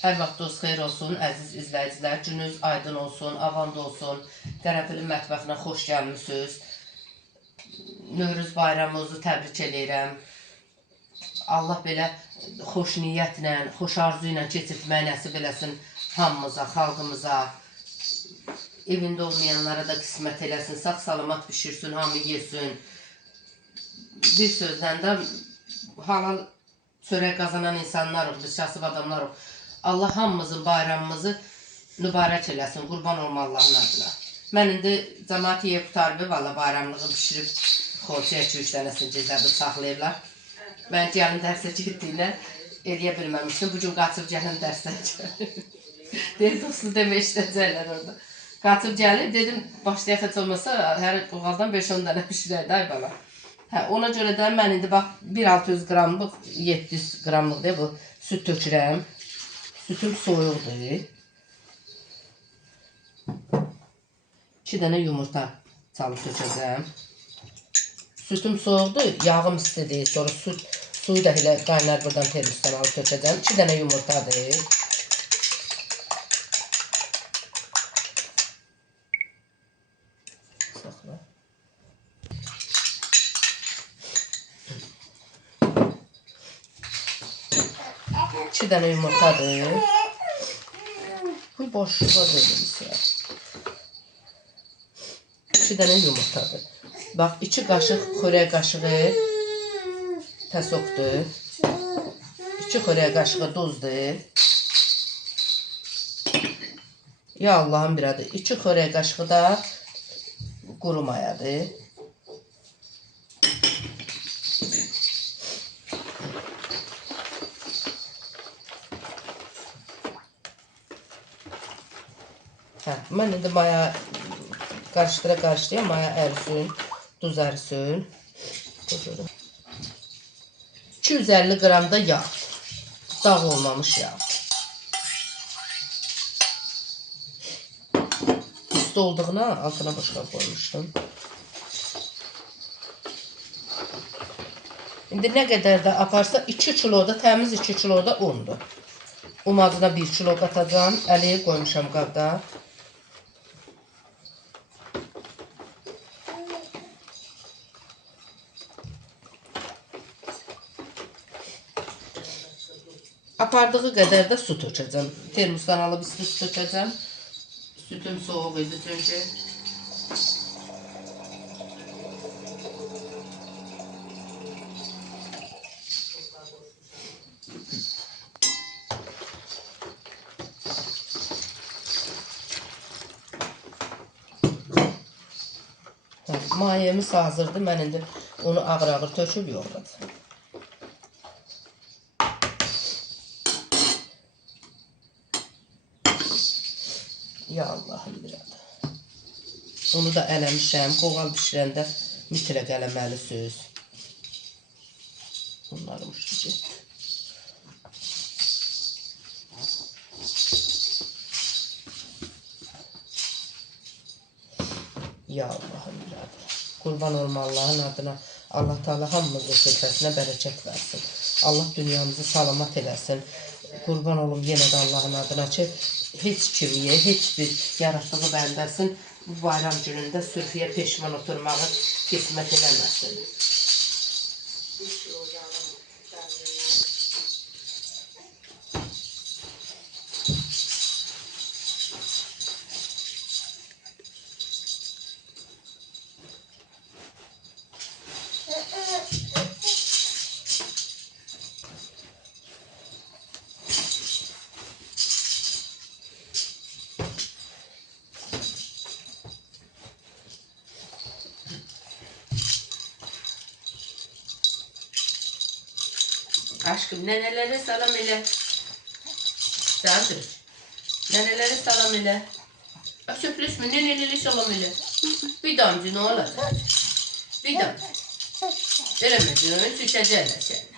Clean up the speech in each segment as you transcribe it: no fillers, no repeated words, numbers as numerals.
Hər vaxtınız xeyir olsun, əziz izləyicilər. Gününüz aydın olsun, avand olsun. Qərənfilin mətbəxinə xoş gəlmişsiniz. Növrüz bayramınızı təbrik edirəm. Allah belə xoş niyyətlə, xoş arzu ilə keçirtməyi nəsib eləsin hamımıza, xalqımıza. Evində olmayanlara da qismət eləsin, sağ-salamat bişirsin, hamı yesin. Bir sözlə də halal çörək qazanan insanlarıq, biz kasıb adamlarıq. Allah hamımızın bayramımızı mübarək eləsin, qurban olma Allahın adına. Mən indi cəmaat yeyə qutarıb, valla bayramlığı bişirib, xorçaya 2-3 dənəsini gizləbib saxlayırlar. Mən gəlin dərsə getdiyinə eləyə bilməmişdim. Bugün qaçıb gəlin dərsdən gəlir. Deyir, dostum demə işləyəcəklər orada. Qaçıb gəlir, dedim, başlayaq heç olmasa, hər qoğaldan 5-10 dənə bişirək, day bala. Ona görə də mən indi bax, 1600 qramlıq, 700 qramlıq deyə bu süt tökürəm. Sütüm soyuqdur. 2 dənə yumurta çalıb tökəcəm. Sütüm soğuqdur, yağım istidir. Sonra suyu da elə qaynar buradan termosdan alıb tökəcəm. 2 dənə yumurtadır. Saxla. İki dənə yumurtadır. Bu boşluğa verilmişsə. 2 dənə yumurtadır. Bax, 2 qaşıq xörək qaşığı təsokdur. 2 xörək qaşığı duzdur. Ya Allah'ın bir adı. 2 xörək qaşığı da quru mayadır. Mən indi maya qarışdıra maya ərisin, duz ərisin. 250 qram da yağ, dağ olmamış yağ. Üstü olduğuna altına başqa koymuştum. İndi nə qədər də aparsa 2 kiloda, təmiz 2 kiloda undur. Umadına 1 kilo qatacağım, əliyə qoymuşam qabda. Apardığı qədər də su tökəcəm. Termosdan alıb isti su tökəcəm. Sütüm soğuk idi çünkü. Mayemiz hazırdır. Mən indi onu ağır-ağır töküb yoğuracağım. Ya Allah'ım bir adı. Onu da eləmişəm. Qoğal bişirəndə mütləq eləməlisiniz. Bunları uçtu getdi. Ya Allah'ım bir adı. Qurban olma Allah'ın adına. Allah Teala hamımızın sözləsinə bərəkət versin. Allah dünyamızı salamat eləsin. Qurban olum yenə də Allah'ın adına ki, heç kimiyə, heç bir yaratdığı bəndəsin bu bayram günündə sürfüyə peşman oturmağı qismət eləməsin. Aşkım nenelere salam ile. Candır. Nenelere salam ile. Sürpriz mi? Nenelere salam ile. Bir damcı ne olacak? Bir damcı. Veremedin onu sütecekler seni.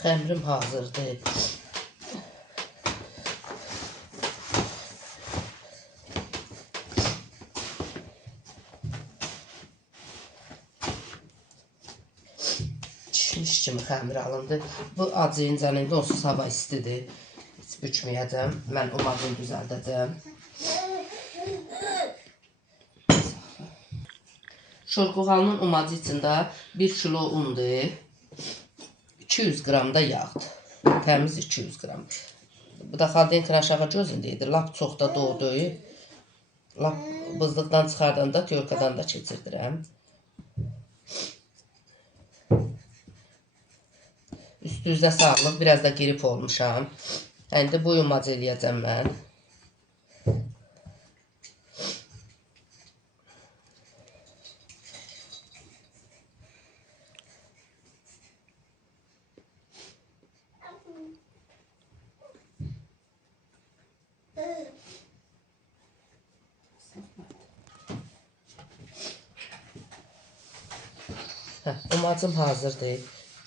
Xəmirim hazırdır. Şiş kimi xəmir alındı. Bu acı incəliyində onsuz hava istidir. Heç bükməyəcəm. Mən umağını düzəldəcəm. Şorğuğalının umacı içində 1 kilo undur. 200 qram da yağdır. Təmiz 200 qram. Bu da xaldenkin aşağı gözündəydi. Lap çox da doğdu. Lap bızlıqdan çıxardanda tyorkadan da keçirdirəm. Üstünüzdə sağlıq. Biraz da grip olmuşam. İndi bu yumacı eləyəcəm mən. Umacım hazırdır.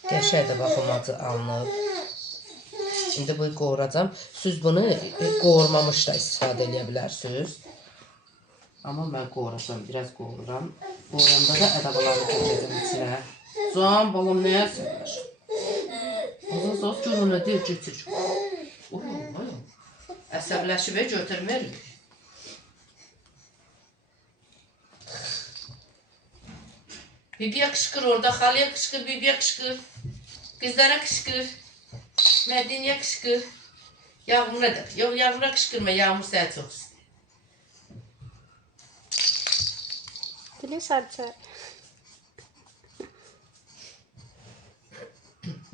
Qəşəngdir bax umacı alınıb. İndi bunu qoğuracam. Siz bunu qoğurmamış da istifadə edə bilərsiniz. Amma mən qoğuracam, biraz qoğururam. Qoğuranda da ədəbaları tökəcəm içinə. Can, balam nəyə əsəbləş? Az gör ona deyil, götür. Əsəbləşib götürmür. Bibiyə qışqır orada, xalıya qışqır, bibiyə qışqır. Qızlara qışqır. Mədiniyə qışqır. Yağmura da. Yox, yağmura qışqırma, yağmur səni çox istəyir. Dili sarçı.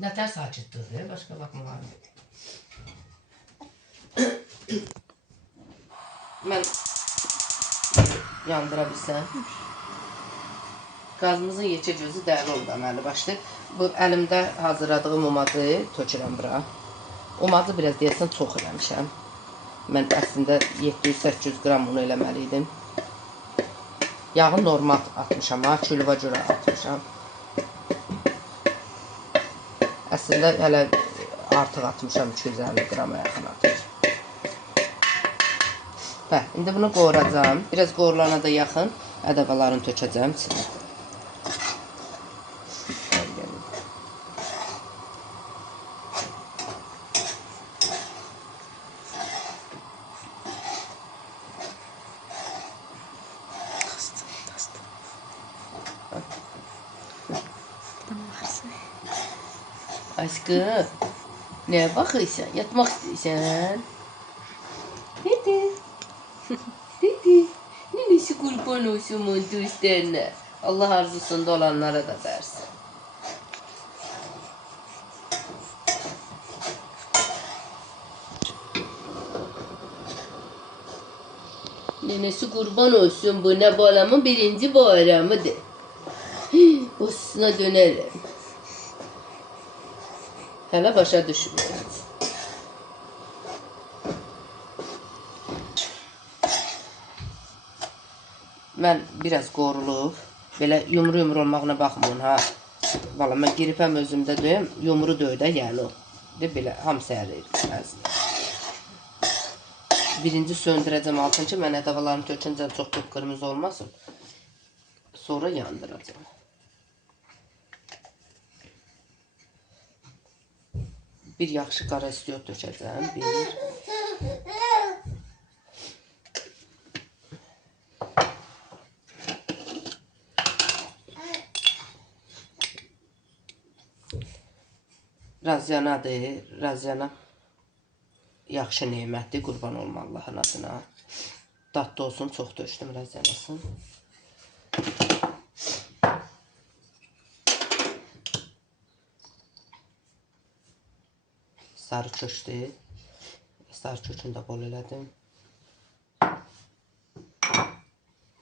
Nətər sakitdir, başqa baxmalar. Mən yandıra bilsəm. Qazımızın yekə gözü dəli oldu əməli başlı. Bu əlimdə hazırladığım umacı tökürəm bura. Umacı biraz deyəsən çox eləmişəm. Mən əslində 700-800 qram unu eləməli idim. Yağı normal atmışam, kilova görə atmışam. Əslində hələ artıq atmışam, 250 qrama yaxın atmışam. İndi bunu qoğuracam. Biraz qoğurlarına da yaxın ədəbalarını tökəcəm içinə. Aşkım, neye bakıyorsun? Yatmak istiyorsan? Dede. Dede. Nenesi kurban olsun onun dostlarına. Allah arzusunda olanlara da versin. Nenesi kurban olsun bu ne bağlamın birinci bayramıdır. Osuna dönerim. Hələ başa düşmürəm. Mən biraz qorulub, belə yumru olmağına baxmayın ha. Valla mən giripəm özümdə deyəm, yumru döydə yəni o. Belə hamısı ələyir. Birinci söndürəcəm altın ki, mən ədəvalarını töküncə çox qıpqırmızı olmasın. Sonra yandıracam. Bir yaxşı qara istiot tökəcəm. Bir. Razyanadır. Razyana yaxşı nemətdir. Qurban olma Allahın adına. Dadlı olsun. Çox döşdüm razyanasını. Sarı köşdür. Sarı kökünü də bol elədim.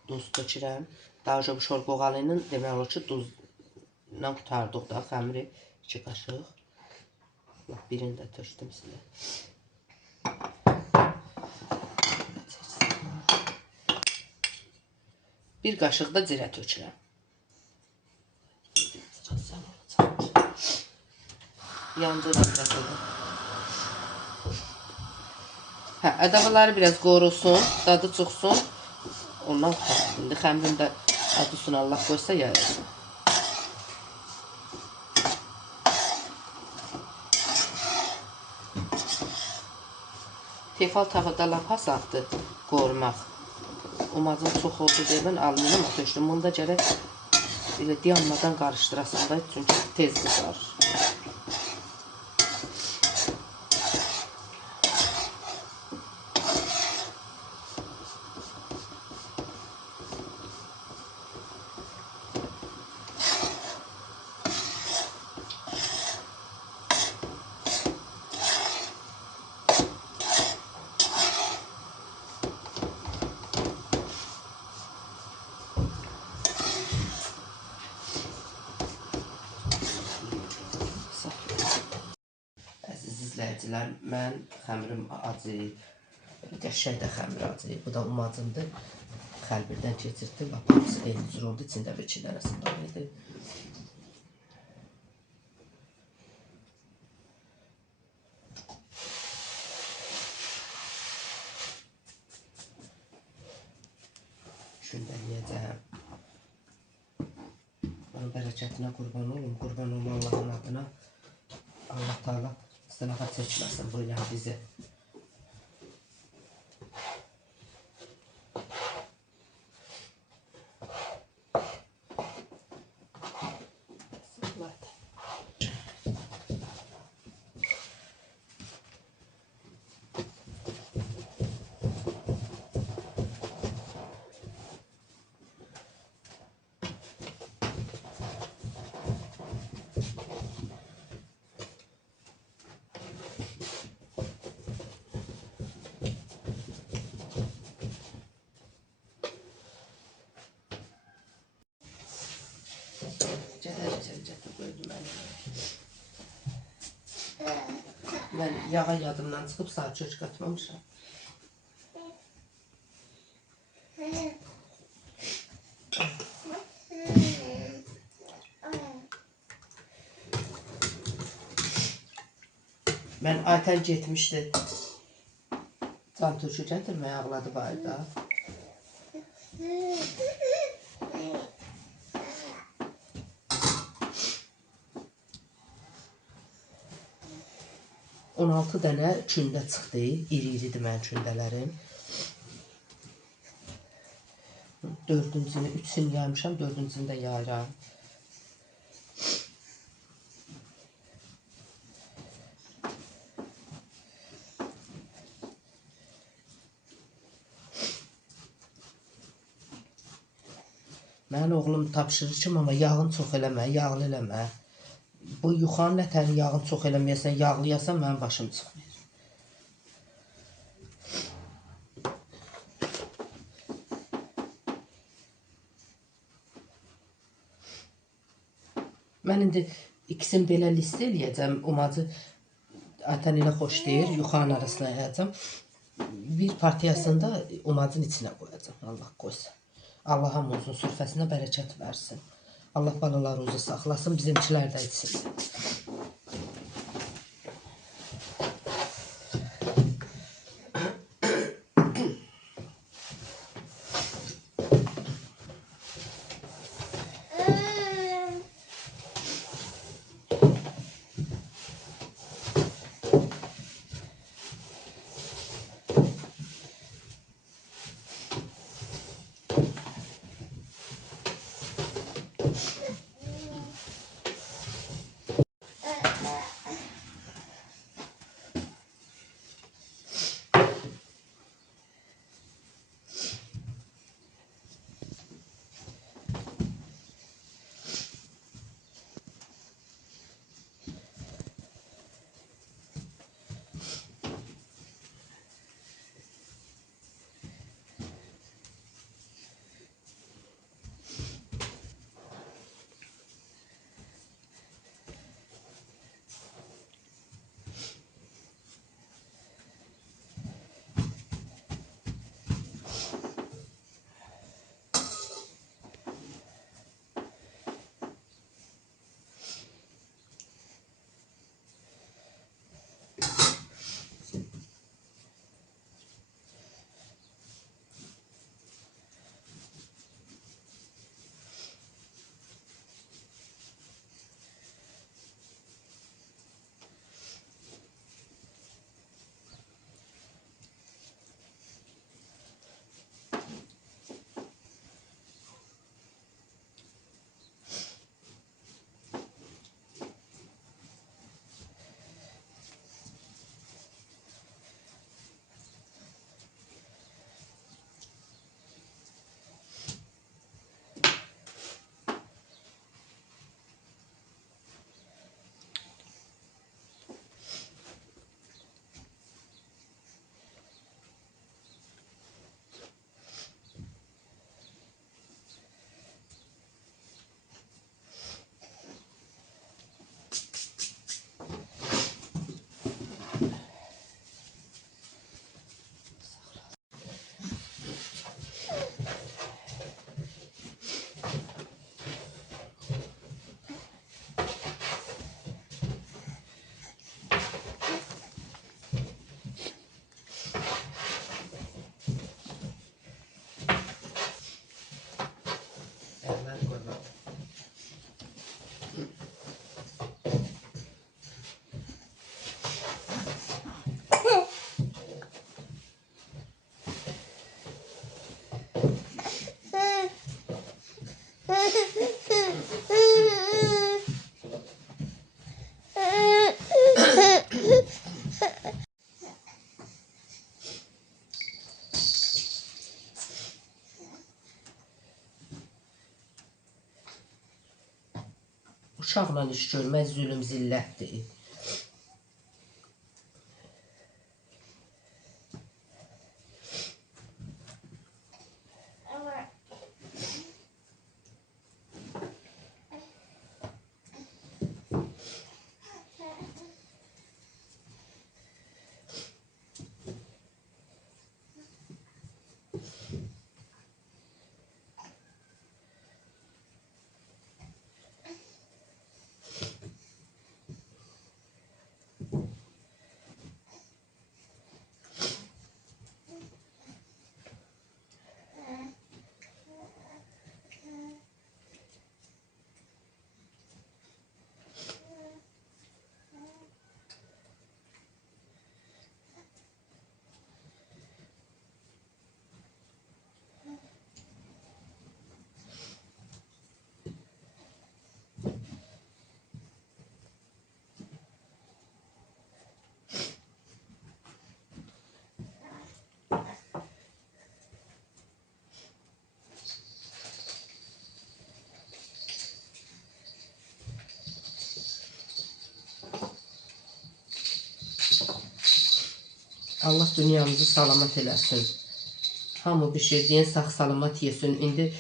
Duz tökürəm. Daha önce bu şorboğalı ilə demək olur ki, duzla qutardıq da xəmiri 2 qaşıq. Birini də tökdüm sizə. Bir qaşıq da zirə tökürəm. Yandırım biraz da. Hə, ədəvaları biraz qorusun, dadı çıxsın. Ondan tutalım. İndi xəmirin də adısını Allah qoysa yayılsın. Tefal tavada lap asaddır qorumaq. Umacın çox oldu deyə mən alüminium tökdüm. Bunu da gərək elə dayanmadan qarışdırasın da, çünki tez qızarır. İzləyicilər, mən xəmirim acı, qəşəng də xəmir acı. Bu da umacımdır. Xəlbirdən keçirdim. Hamısı eyni cür oldu. İçində bir 2 dənəsi var idi. Gündəliyəcəm. Onun bərəkətinə qurban olun. Qurban olun Allahın adına. Allah Teala sınağa çəkməsin bu ilə bizi. Ben yağa yadımdan çıxıb sarı kök qatmamışam. Ben Ayten getmişdi. Can turşu gətirməyə ağladı bayda. On 16 dənə kündə çıxdı. İri-iridir mənim kündələrim. 4-cünü, 3-ünü yaymışam, 4-cünü də yayıram. Mənim oğlum tapşırır ki, mama yağını çox eləmə, yağlı eləmə. Bu yuxanın nətərin yağını çox eləməyəsən, yağlayasan mənim başım çıxmır. Mən indi ikisini belə list eləyəcəm. Umacı Ayten ilə xoş deyir, yuxanın arasına yayacam. Bir partiyasını da umacın içinə qoyacam, Allah qoysa. Allah hamımızın sürfəsinə bərəkət versin. Allah balalarımızı saxlasın, bizimkilər də içsin. uşaqla iş görmək zülüm zillətdir. Allah dünyamızı salamat eləsin. Hamı bişirdiyin sağ-salamat yesin. İndi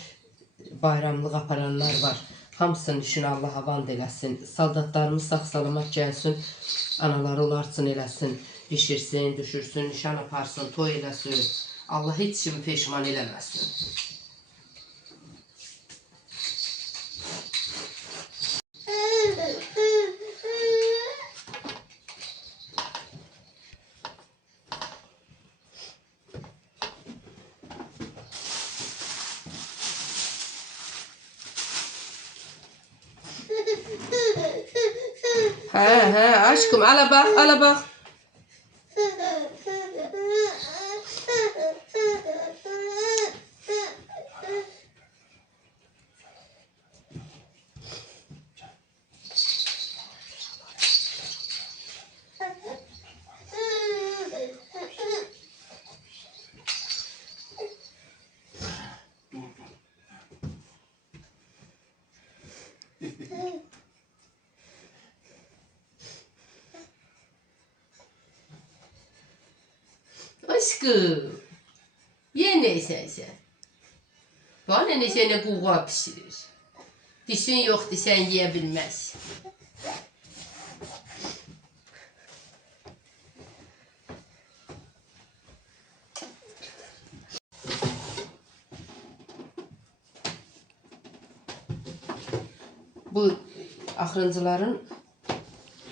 bayramlıq aparanlar var. Hamısının işini Allah avand eləsin. Saldatlarımız sağ-salamat gəlsin. Anaları onlar üçün eləsin. Bişirsin, düşürsün, nişan aparsın, toy eləsin. Allah heç kimi peşman eləməsin. Hə, aşkım, ala bax, ala bax. Aşkım, ye neysen sen. Bana ne seni kuğa pişirir. Dişin yoktu sen yiyebilmez. Bu axırıncıların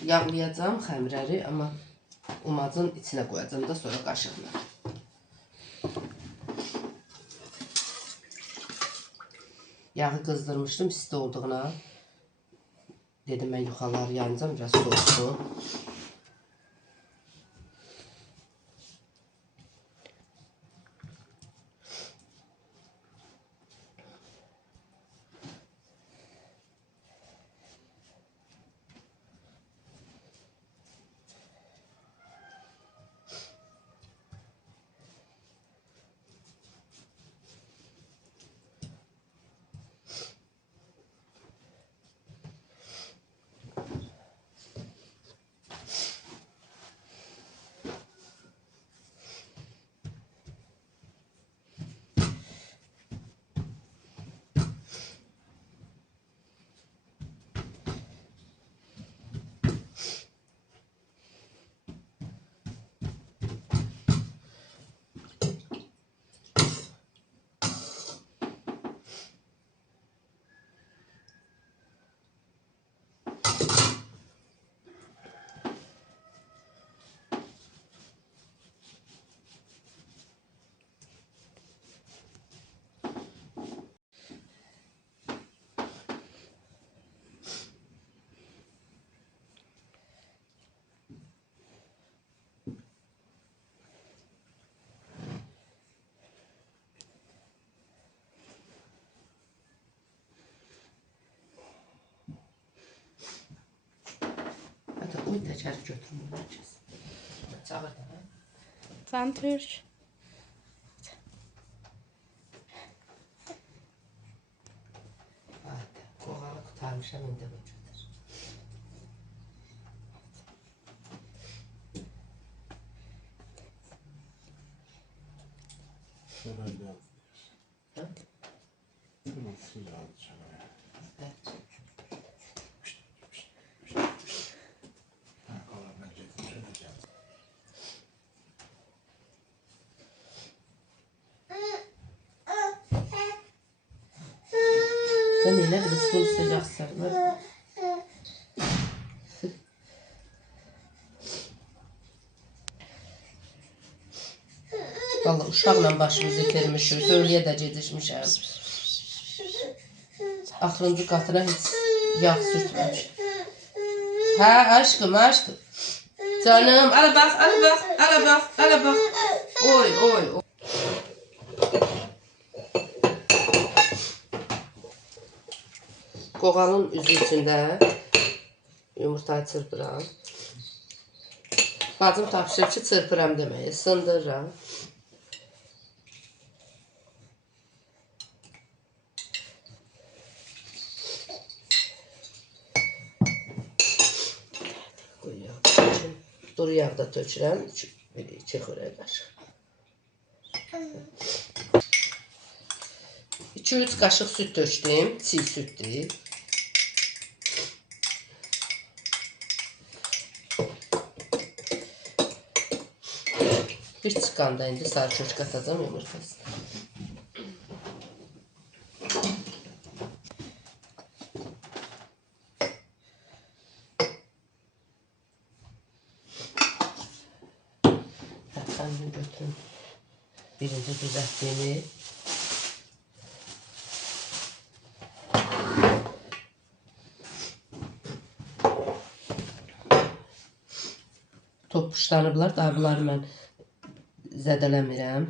yağlayacağım xəmirləri, amma umacın içine koyacağım da sonra qaşıqla. Yağı qızdırmışdım isti olduğuna. Dedim ben yuxaları yanacağım, biraz soğusun. Hadi koy da içeri götürmeyeceğiz. Çağır da. Sen Türk. Hadi, qoğalı qutarmışam, indi bu götür. Ben yine de bunu sıcaksan. Vallahi uşaqla başımızı itirmişik, tövləyə də gedişmişəm. Axırıncı qatına heç yağ sürtməmişim. Hə, aşkım, aşkım. Canım, ala bax, ala bax, ala bax, ala bax. Oy, oy, oy. Qoğalın üzü içində yumurtayı çırpıram. Bacım tapşırır ki, çırpıram deməyi, sındırıram. Duru yağ da tökürəm, 2 xörək qaşıq. 2-3 qaşıq süt tökdüm, çiğ sütdür. Bir çıxanda indi sarı kök qatacağım yumurtasını. Həmini götürüm. Birinci düzəltdiyimi. Topuşlanıblar, daha bunları mən zədələmirəm.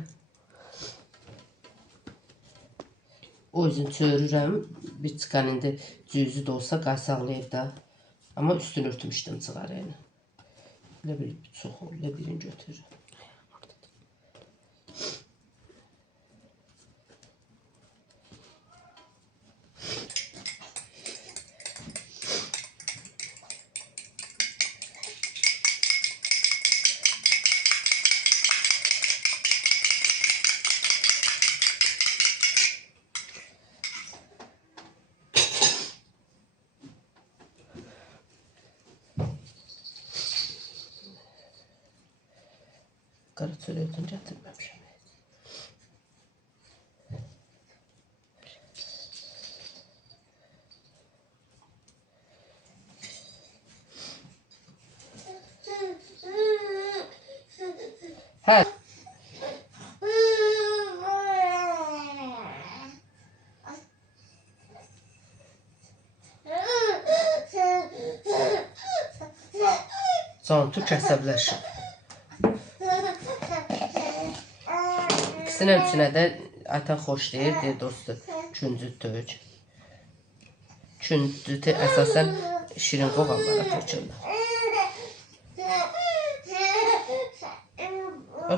O yüzden çörürəm. Bir çıkan indi cüzü də olsa qaysaqlayıb da. Amma üstünü örtmüşdüm çıxarayla. Elə bir çox ol, elə birini götürürəm. Qara çörəkdən gətirməmişəm. Hə. Can, tu kəsəbləşir. İkisinin üçünə də atan xoş deyir dostu. Küncü tök. Küncü əsasən şirin qoğallara tökürlər.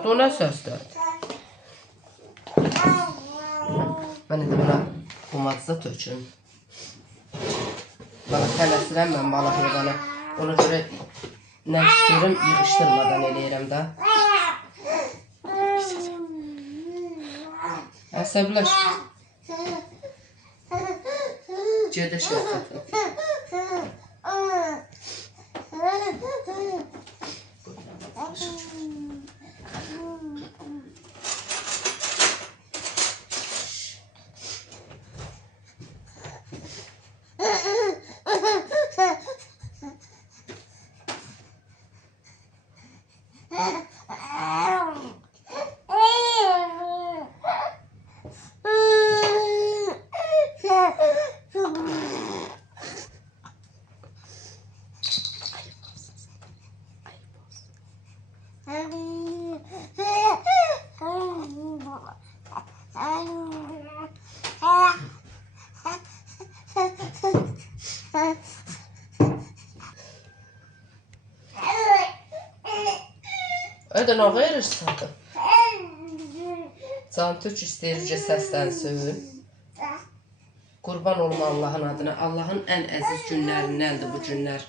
O nə səsdir? Mən indi buna bumadza töküm. Bana tələsirəm mən balıq yığana. Ona görə nə istəyirəm yığışdırmadan eləyirəm də. Əsəbləş. Gedə şəhətə. Ödə nə verirsən? Can Türk istəyircə səslənsin. Qurban olma Allahın adına. Allahın ən əziz günlərindəndir bu günlər.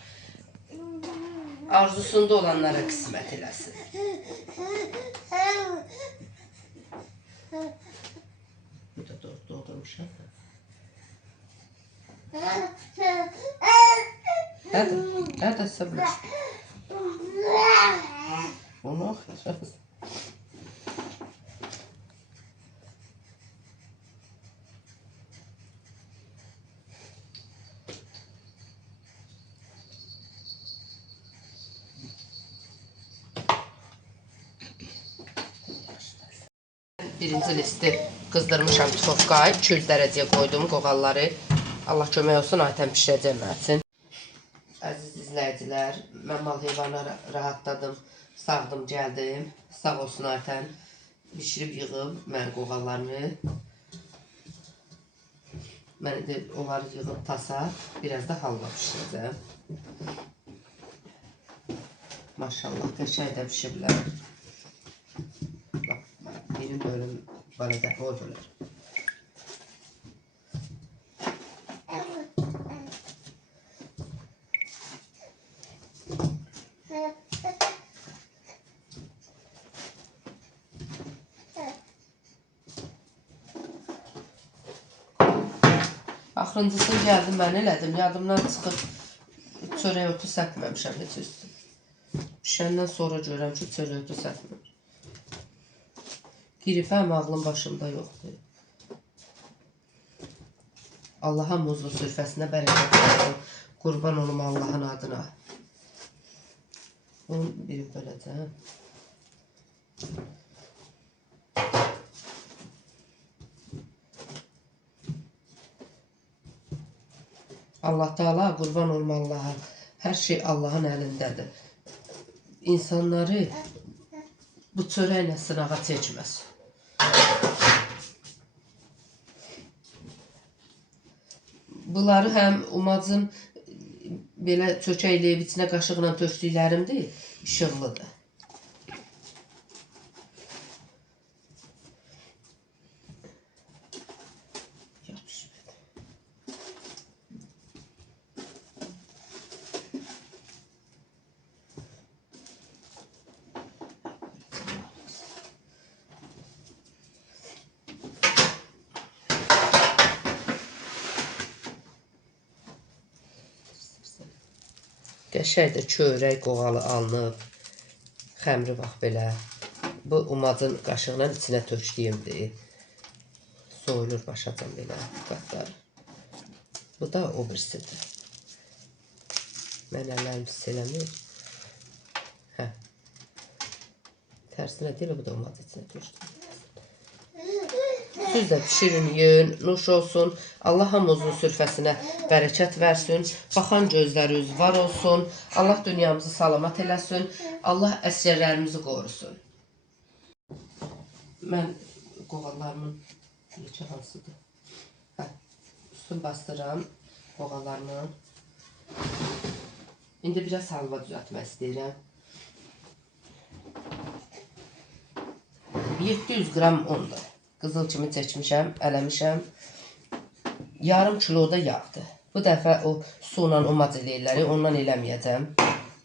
Arzusunda olanlara qismət eləsin. Hadi sabır. Onu okuyacağız. Birinci listi qızdırmışam tufovkayı. 200 dərəcəyə qoydum qoğalları. Allah kömək olsun, Aytən bişirəcək mənim üçün. Əziz izləyicilər, mən mal heyvanı rahatladım, sağdım, gəldim. Sağ olsun Aytən. Bişirib yığıb mənim qoğallarını. Mən indi onları yığıb tasa, biraz da halva bişirəcəm. Maşallah, qəşəng də bişiriblər. Benim bölüm balada oldular. Axırıncısı gəldi, mən elədim. Yadımdan çıxıb çörək otu sətməmişəm heç üstü. Pişəndən sonra görəm ki, çörək otu sətmir. Girifəm, ağlım başımda yoxdur. Allaha muzlu sürfəsinə bərəkət versin. Qurban olum Allahın adına. Onu biri böləcəm. Allah Teala qurban olum Allaha. Hər şey Allahın əlindədir. İnsanları bu çörəklə sınağa çəkməz. Bunları həm umacım belə çökəkləyib içinə qaşıqla tökdüklərimdir, işıqlıdır. Qəşəngdir, çörək qoğalı alınıb, xəmri bax belə. Bu umacın qaşıqla içinə tökdüyümdür. Soyulur başacan belə qatları. Bu da o birisidir. Mən əllərim pis eləmir. Tərsinə deyil, bu da umacın içinə tökdüyüm. Siz də pişirin, yiyin, nuş olsun. Allah hamımızın sürfəsinə bərəkət versin. Baxan gözləriniz var olsun. Allah dünyamızı salamat eləsin. Allah əsgərlərimizi qorusun. Mən qoğallarımın necə hansıdır? Üstün bastıram qoğallarımın. İndi biraz halva düzəltmək istəyirəm. 700 qram undur. Qızıl kimi çəkmişəm, eləmişəm. Yarım kilo da yağdır. Bu dəfə o su ilə umac eləyirlər, ondan eləməyəcəm.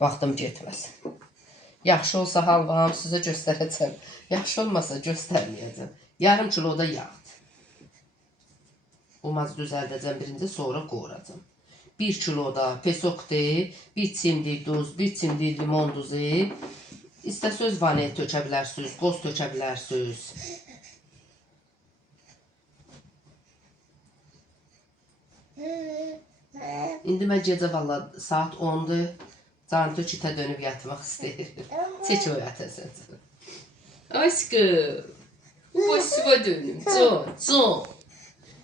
Vaxtım getməsin. Yaxşı olsa halvam sizə göstərəcəm. Yaxşı olmasa göstərməyəcəm. Yarım kilo da yağdır. Umac düzəldəcəm birinci, sonra qoğuracam. 1 kilo da pesokdur, 1 çimdik duz, 1 çimdik limon duzu. İstəsəz vanil tökə bilərsiniz, qoz tökə bilərsiniz. İndi mən gecə valla saat 10'dur. Can tökütə dönüb yatmaq istəyir. Çək o yatasın. Aşkım. Başıma dönüm. Can.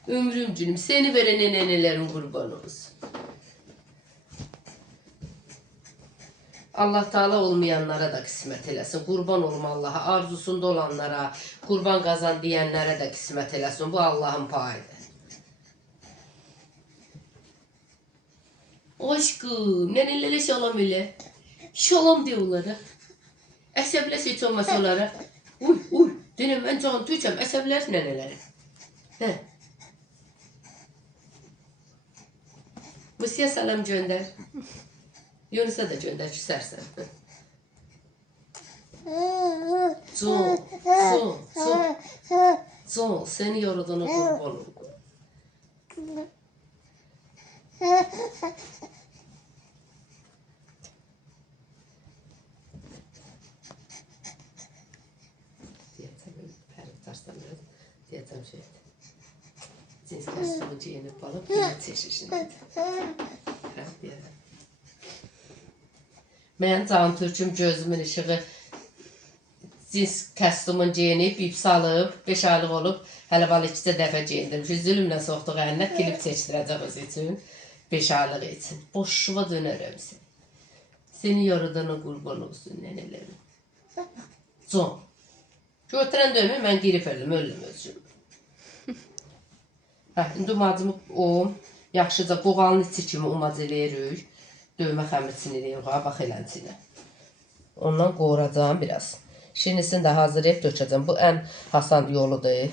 Ömrüm günüm. Seni veren nenelerin kurban olsun. Allah Teala olmayanlara da kısmet eləsin. Kurban olum Allah'a. Arzusunda olanlara, kurban kazan diyenlere de kısmet eləsin. Bu Allah'ın payıdır. Aşkım, nenelere şalam öyle. Şalam diyorlar. Əsəbləş heç olmasa onlara. Uy. Dedim ben can tüyəcəm. Əsəbləş nenelere. Hə. Musiyə salam göndər. Yunusa da göndər küsərsən. Can, seni yaradana kurban olum. Diyeceğim şey. Cins kostyumu giyinip alıp yine çeşişini. Mən Can Türküm gözümün işığı cins kostyumun giyinib, ip salıb, 5 aylıq olub, hələ val 2 dəfə giyindim. Zülümlə soxduq əlinə, klip çəkdirəcək öz üçün, 5 aylıq üçün. Boşluğa dönərəm seni. Seni yaradana qurban olsun, nənələrim. Can. Götürən dönmür, mən girib ölüm özüm. İndi umacımı yaxşıca qoğalın içi kimi umac eləyirik. Dövmə xəmirisini eləyirik, bax elənçinə. Ondan qoğuracağım biraz. Şinisini də hazırlayıb dökəcəm. Bu ən hasan yoludur.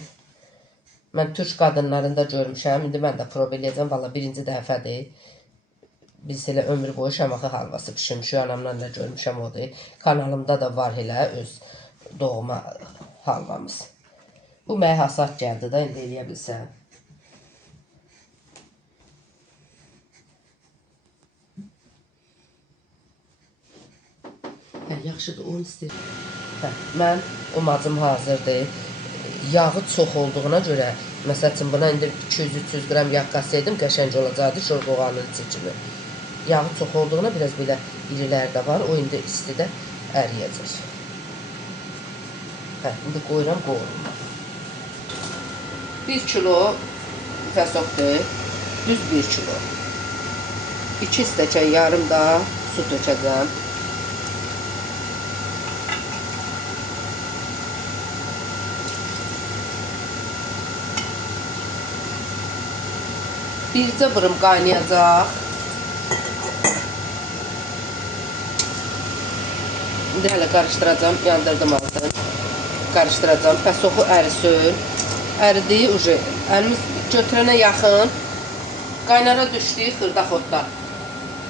Mən türk qadınlarında görmüşəm. İndi mən də prov eləyəcəm. Valla birinci dəfədir. Biz elə ömür boyu şamaxı halvası pişirmişik. Anamdan da görmüşəm odur. Kanalımda da var elə öz doğma halvamız. Bu mənə hasat gəldi də, indi eləyə bilsəm. Yaxşıdır, onu istəyirəm. Mən umacım hazırdır. Yağı çox olduğuna görə, məsəl üçün buna indi 200-300 qram yağ qatsaydım, qəşəng olacaqdı şorqoğanın içi kimi. Yağı çox olduğuna biraz belə irilər də var, o indi istidə əriyəcək. İndi qoyuram qoğuruma. 1 kilo fəsoqdur, düz 1 kilo. 2 stəkan yarım da su tökəcəm. Bircə bırım qaynayacaq. İndi hələ qarışdıracam, yandırdım altın. Qarışdıracam, fəsoxu ərisin. Əridiyi ucu, əlimiz götürənə yaxın. Qaynara düşdüyü xırda xodda.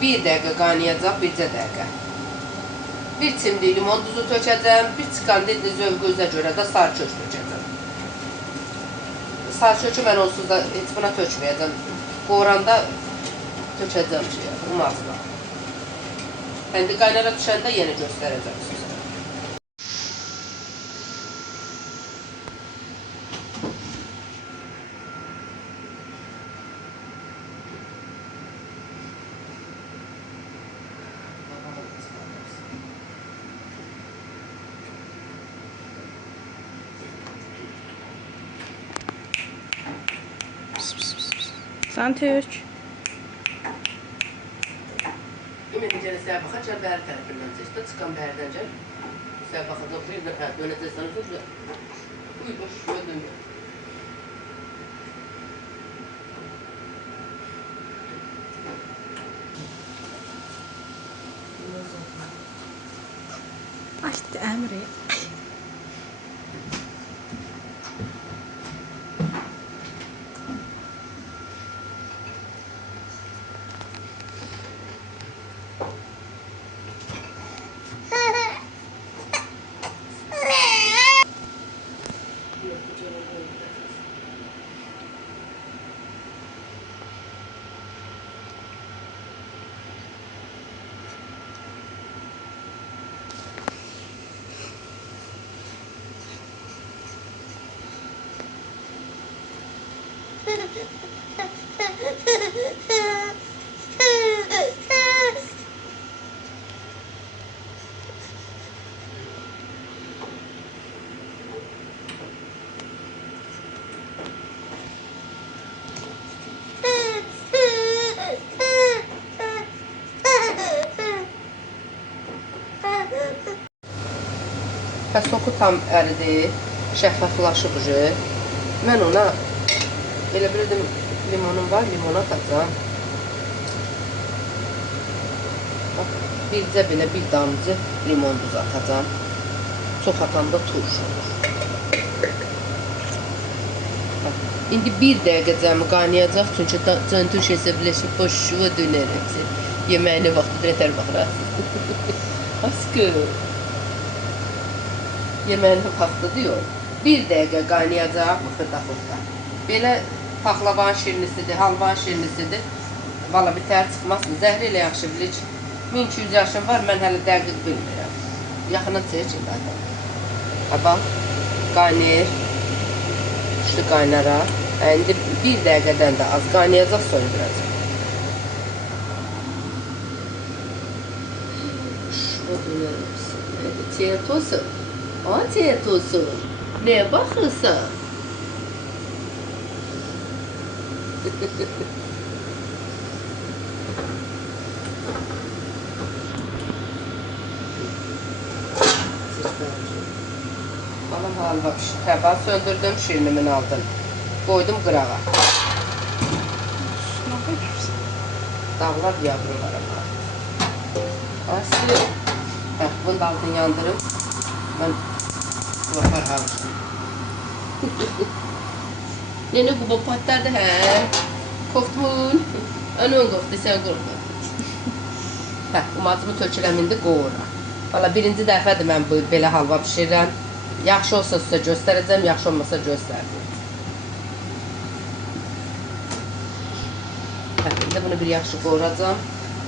1 dəqiqə qaynayacaq, bircə dəqiqə. 1 çimdik limon duzu tökəcəm, 1 çıxan dedi zövqünüzə görə də sarçöç tökəcəm. Sarçöçü mən onsuz da heç buna tökməyəcəm. Qoğuranda tökəcəm şeyə, umazla. İndi qaynara düşəndə yenə göstərəcəm sizə. Can Türk. Ümumi gəlsə baxacaq, bəri tərəfindən çəkdə, çıxan bərdən gəl. Sən baxacaq, dönəcəksən, üzrə. Uy, boş, dönmür. Açtı Emre. Fəsoxu tam əridi, şəffaflaşıb ucu. Mən ona elə bilirdim limonum var, limona atacağım. Bircə belə bir damcı limon duzu atacağım. Çox atanda turş olur. İndi 1 dəqiqə cəmi qaynayacaq, çünki Can Türk hesabləşib boşluğa dönərək. Yeməyini vaxtı yetər baxıra. Askı. Yeməyini vaxtı diyor. 1 dəqiqə qaynayacaq, xırda-xırda. Belə paxlavanın şirinisidir, halvanın şirinisidir. Valla bir təhər çıxmasın. Zəhri ilə yaxşı bilir. 1200 yaşım var, mən hələ dəqiq bilmirəm. Yaxına çək zaten. Ha bax, qaynayır. Düşdü qaynara. İndi bir dəqiqədən də az qaynayacaq, söndürəcək. Çiyetosu. O çiyetosu. Neye baxırsan? Balam halva pişir. Təbal söndürdüm, şirinimin altını. Koydum qırağa. Dağlar yavrular ama. Aslı. Bunun altını yandırım. Ben kulaklar havuçtum. Nene bu patladı he. Korktun. Önün korktu, sen korktun. Umacımı tökürəm indi qoğura. Valla birinci dəfədir mən belə halva pişirirəm. Yaxşı olsa sizə göstərəcəm, yaxşı olmasa göstərdim. İndi bunu bir yaxşı qoğuracam.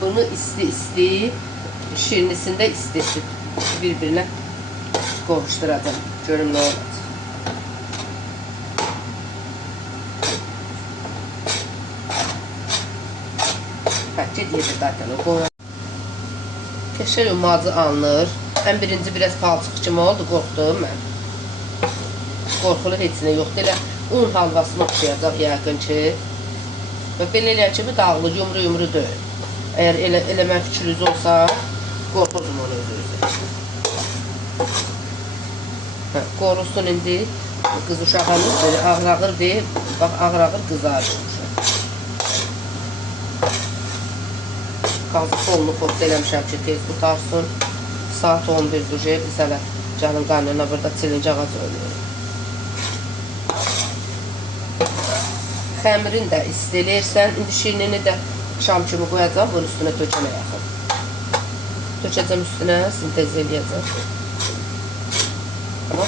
Bunu isti şirinisində isti bir-birinə qovuşduracam. Görüm nə olacaq. Gedir zaten o qoğura. Keşər umacı alınır. Ən birinci biraz palçıq kimi oldu, qorxdum mən. Qorxulu heç nə yoxdur. Elə un halvasını oxşayacaq yəqin ki. Və belə eləyək kimi dağılır, yumru deyil. Əgər eləmək fikriniz olsa, qorxuzum onu özünüzü. Qorusun indi. Qız uşağımız böyle ağır deyil. Bax, ağır qızarır. Qaldı kolunu xoşda eləmişəm ki, tez qutarsın. Saat 11-dir, biz hələ canın qaynına burada çilinci ağac ölüyor. Xəmirin də istilirsən, indi şirinini də şam kimi qoyacam, bunun üstünə tökəmə yaxın. Tökəcəm üstünə, sintez eləyəcəm. Ama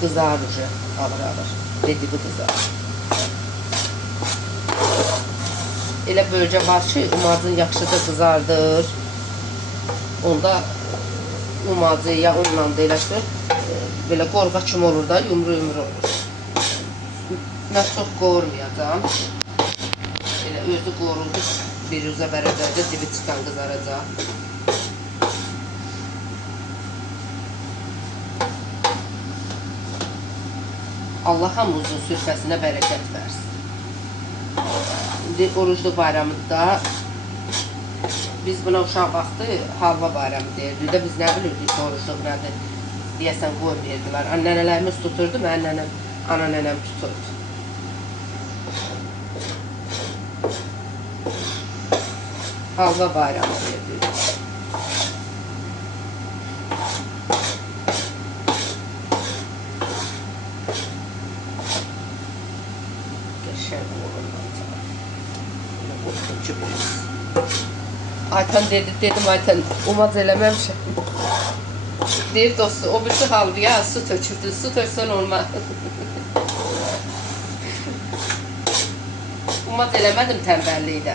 qızarır, ağır. Dediği qızarır. Elə bölgə var ki, umacın yaxşı da qızardır. Onda umacı ya unla da elə ki, belə qorğa kimi olur da, yumru olur. Mən çox qoğurmayacam. Elə özü qoğuruldu, bir üzə bərəcəkdə dibi çıxan qızaracaq. Allah hamımızın sürfəsinə bərəkət versin. Oruclu bayramında biz buna uşaq vaxtı halva bayramı deyirdik də biz nə bilirdik ki, orucluq nədir deyəsən qoymayırdılar. Nənələrimiz tuturdu, mən ana nənəm tuturdu. Halva bayramı deyirdik. Ayten dedim Ayten umaz eləməmişəm. Deyir dostu, o birisi halvaya su tökürdü, su töksən olmaz. Umaz eləmədim tənbəllikdə.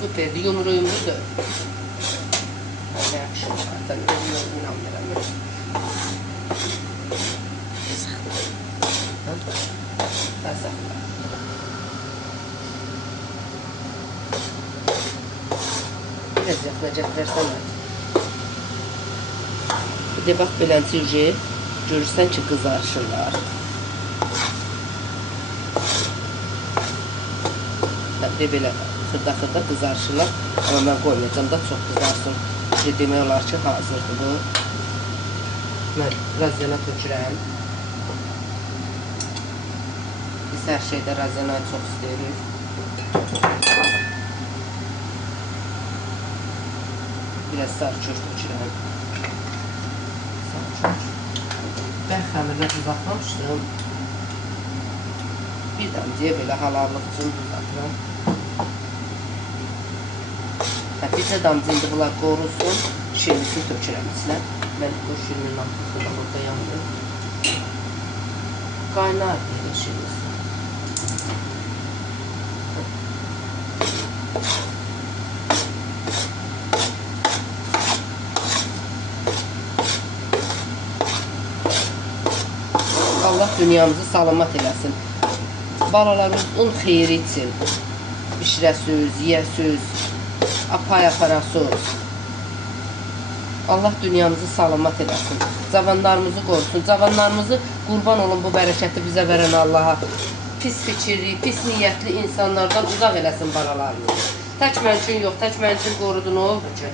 Süperdi, yumrudur. Nə yaxşı, Ayten özü yolunu inanmıram. Saxla. Biraz yaxınacaq versənə. Bir də bax, belənci görürsən ki, qızarışırlar. Bir belə xırda qızarışırlar. Amma mən qoymayacam da çox qızarsın. Demək olar ki, hazırdır bu. Mən razyana tökürəm. Biz hər şeydə razyanayı çox istəyirik. Biraz sarçur tökürəm. Ben xəmirlə uzatmamışdım. Bir damcıya belə halalıq üçün uzatıram. Bircə damcı indi bunlar qorulsun. Şirinisi tökürəm içinə. Mən o şirinin altında burada yandım. Qaynar işimiz. Allah dünyamızı salamat eləsin. Balalarımızın xeyri için bişirəsiz, yiyəsiz, apay aparasız. Allah dünyamızı salamat eləsin. Cavanlarımızı qorusun. Cavanlarımızı qurban olun bu bərəkəti bizə verən Allaha. Pis fikirli, pis niyyətli insanlardan uzaq eləsin balalarımızı. Tək mən üçün yox, tək mən üçün qorudu, nə oldu ki?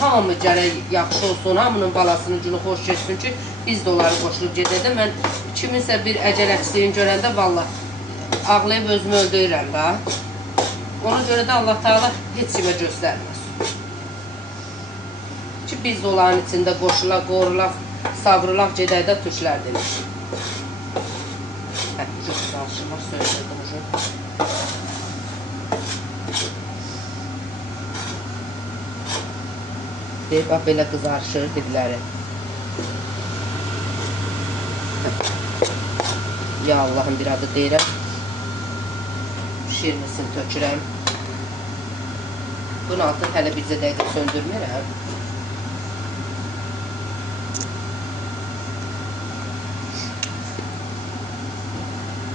Hamı gərək yaxşı olsun, hamının balasının günü xoş geçsin ki, biz də onları qoşulub gedədə. Mən kiminsə bir əcələçliyin görəndə valla ağlayıb özümü öldürürəm da. Ona görə də Allah Teala heç kimə göstərməz. Ki biz de onların içində qoşulaq, qorulaq, savrılaq, gedək də türklər demiş. Çok danışım var, söylədim. Deyib, bax, belə qızarışır dibləri. Ya Allah'ın bir adı deyirəm. Şirnisini tökürəm. Bunun altını hələ bircə dəqiqə söndürmürəm.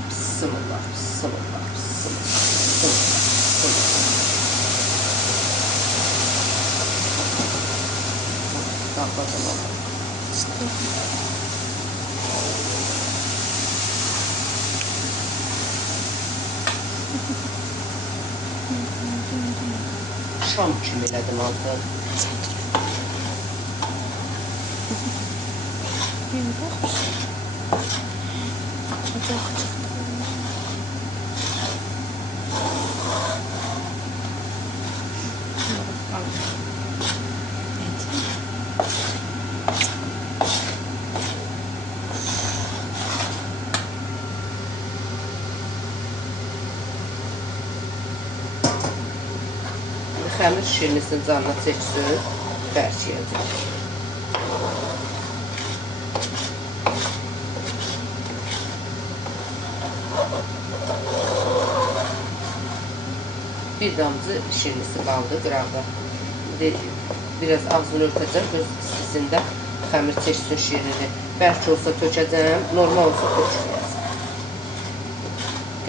Bismillah, bismillah, bismillah, bismillah. Kapatalım. Şam kimi elədim altı. Xəmir şirnisinin canına çəksin, bərkiyəcək. Bir damcı şirnisi qaldı qıraqda. Biraz ağzını örtəcəm, göz istisində xəmir çəksin şirini. Bərk olsa tökəcəm, normal olsa tökməyəcəm.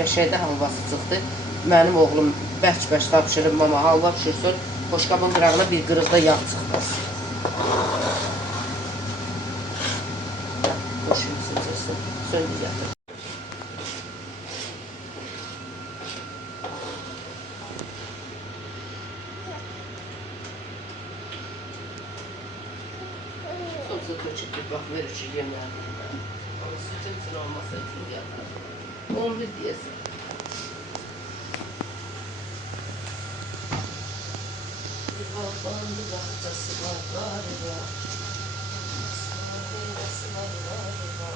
Qəşəkdə halvası çıxdı. Mənim oğlum bərk-bərk tapşırıb, mama halva pişirsin, boşqabın qırağına bir qırıqda yağ çıxmaz. Boşunu seçirsin, söndür yatır. Sonsuza töküb bir bax, verir ki, yemlərini. Ama sütün için olmasa üçün yatar. 11 deyəsin. Bandı bahçesi var galiba. Nasıl var galiba.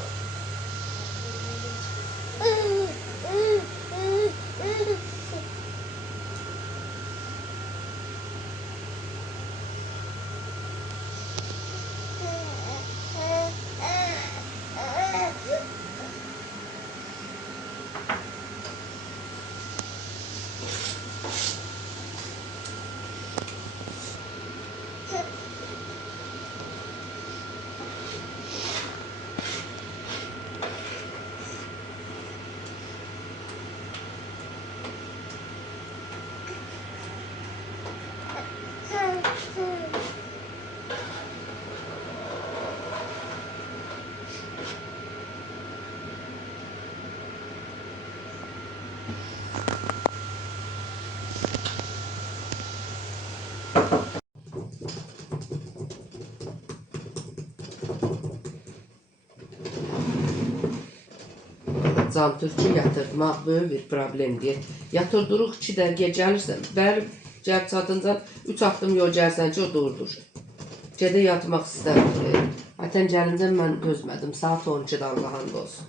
Can Türk'ü yatırtmaq böyük bir problemdir. Yatırdırıq 2 dəqiqə gəlirsən, bəli, gəlib çatınca 3 addım yol gəlsən ki, o doğrudur. Gedə yatmaq istəmir. Ətən gəlincə mən dözmədim. Saat 12'də Allah'ın olsun.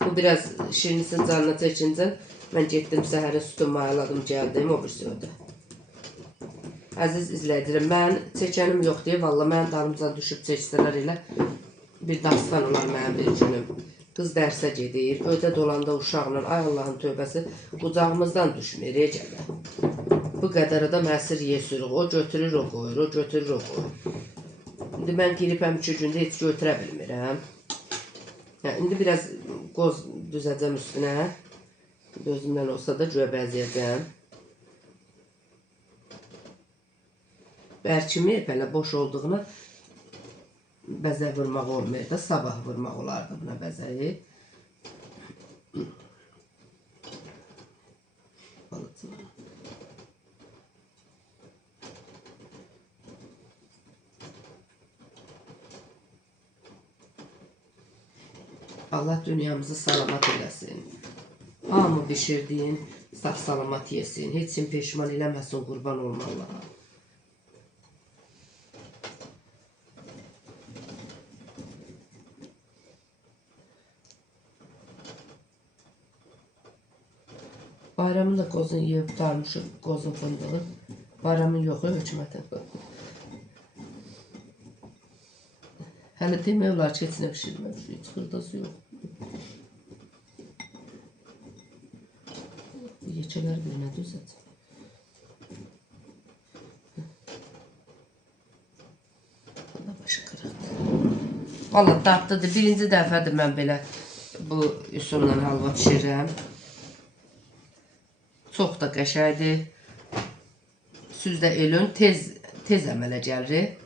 Bu biraz şirinisinin canına çəkincə mən getdim səhərə sütü mayaladım, gəldim o bir sırada. Əziz izləyicilərim, mən çəkənim yox deyə, valla mən dalımca düşüb çəksələr elə bir dastan olar mənim bir günüm. Qız dərsə gedir, ödə dolanda uşaqla, ay Allahın tövbəsi, qucağımızdan düşmür, ecələ. Bu qədər adam əsir yesirik, o götürür, o qoyur, o götürür, o qoyur. İndi mən giribəm 2 gündə heç götürə bilmirəm. İndi biraz qoz düzəcəm üstünə. Gözümdən olsa da göyə bəzəyəcəm. Bərkimi belə boş olduğuna bəzək vurmaq olmuyor da, sabah vurmaq olardı buna bəzəyi. Allah dünyamızı salamat eləsin. Hamı bişirdiyin, sağ salamat yesin. Heç kim peşman eləməsin, qurban olma Allaha. Bayramın da qozun yeyib tutarmışıq, qozun fındığı. Bayramın yoxu hökumətin. Hələ demək olar ki, içinə pişirməmiş, heç xırdası yox. Yekələr birinə düzət. Bunda başı qırıqdır. Valla dadlıdır. Birinci dəfədir mən belə bu üsulla halva pişirirəm. Çox da qəşəngdir. Siz də elin tez əmələ gəlir.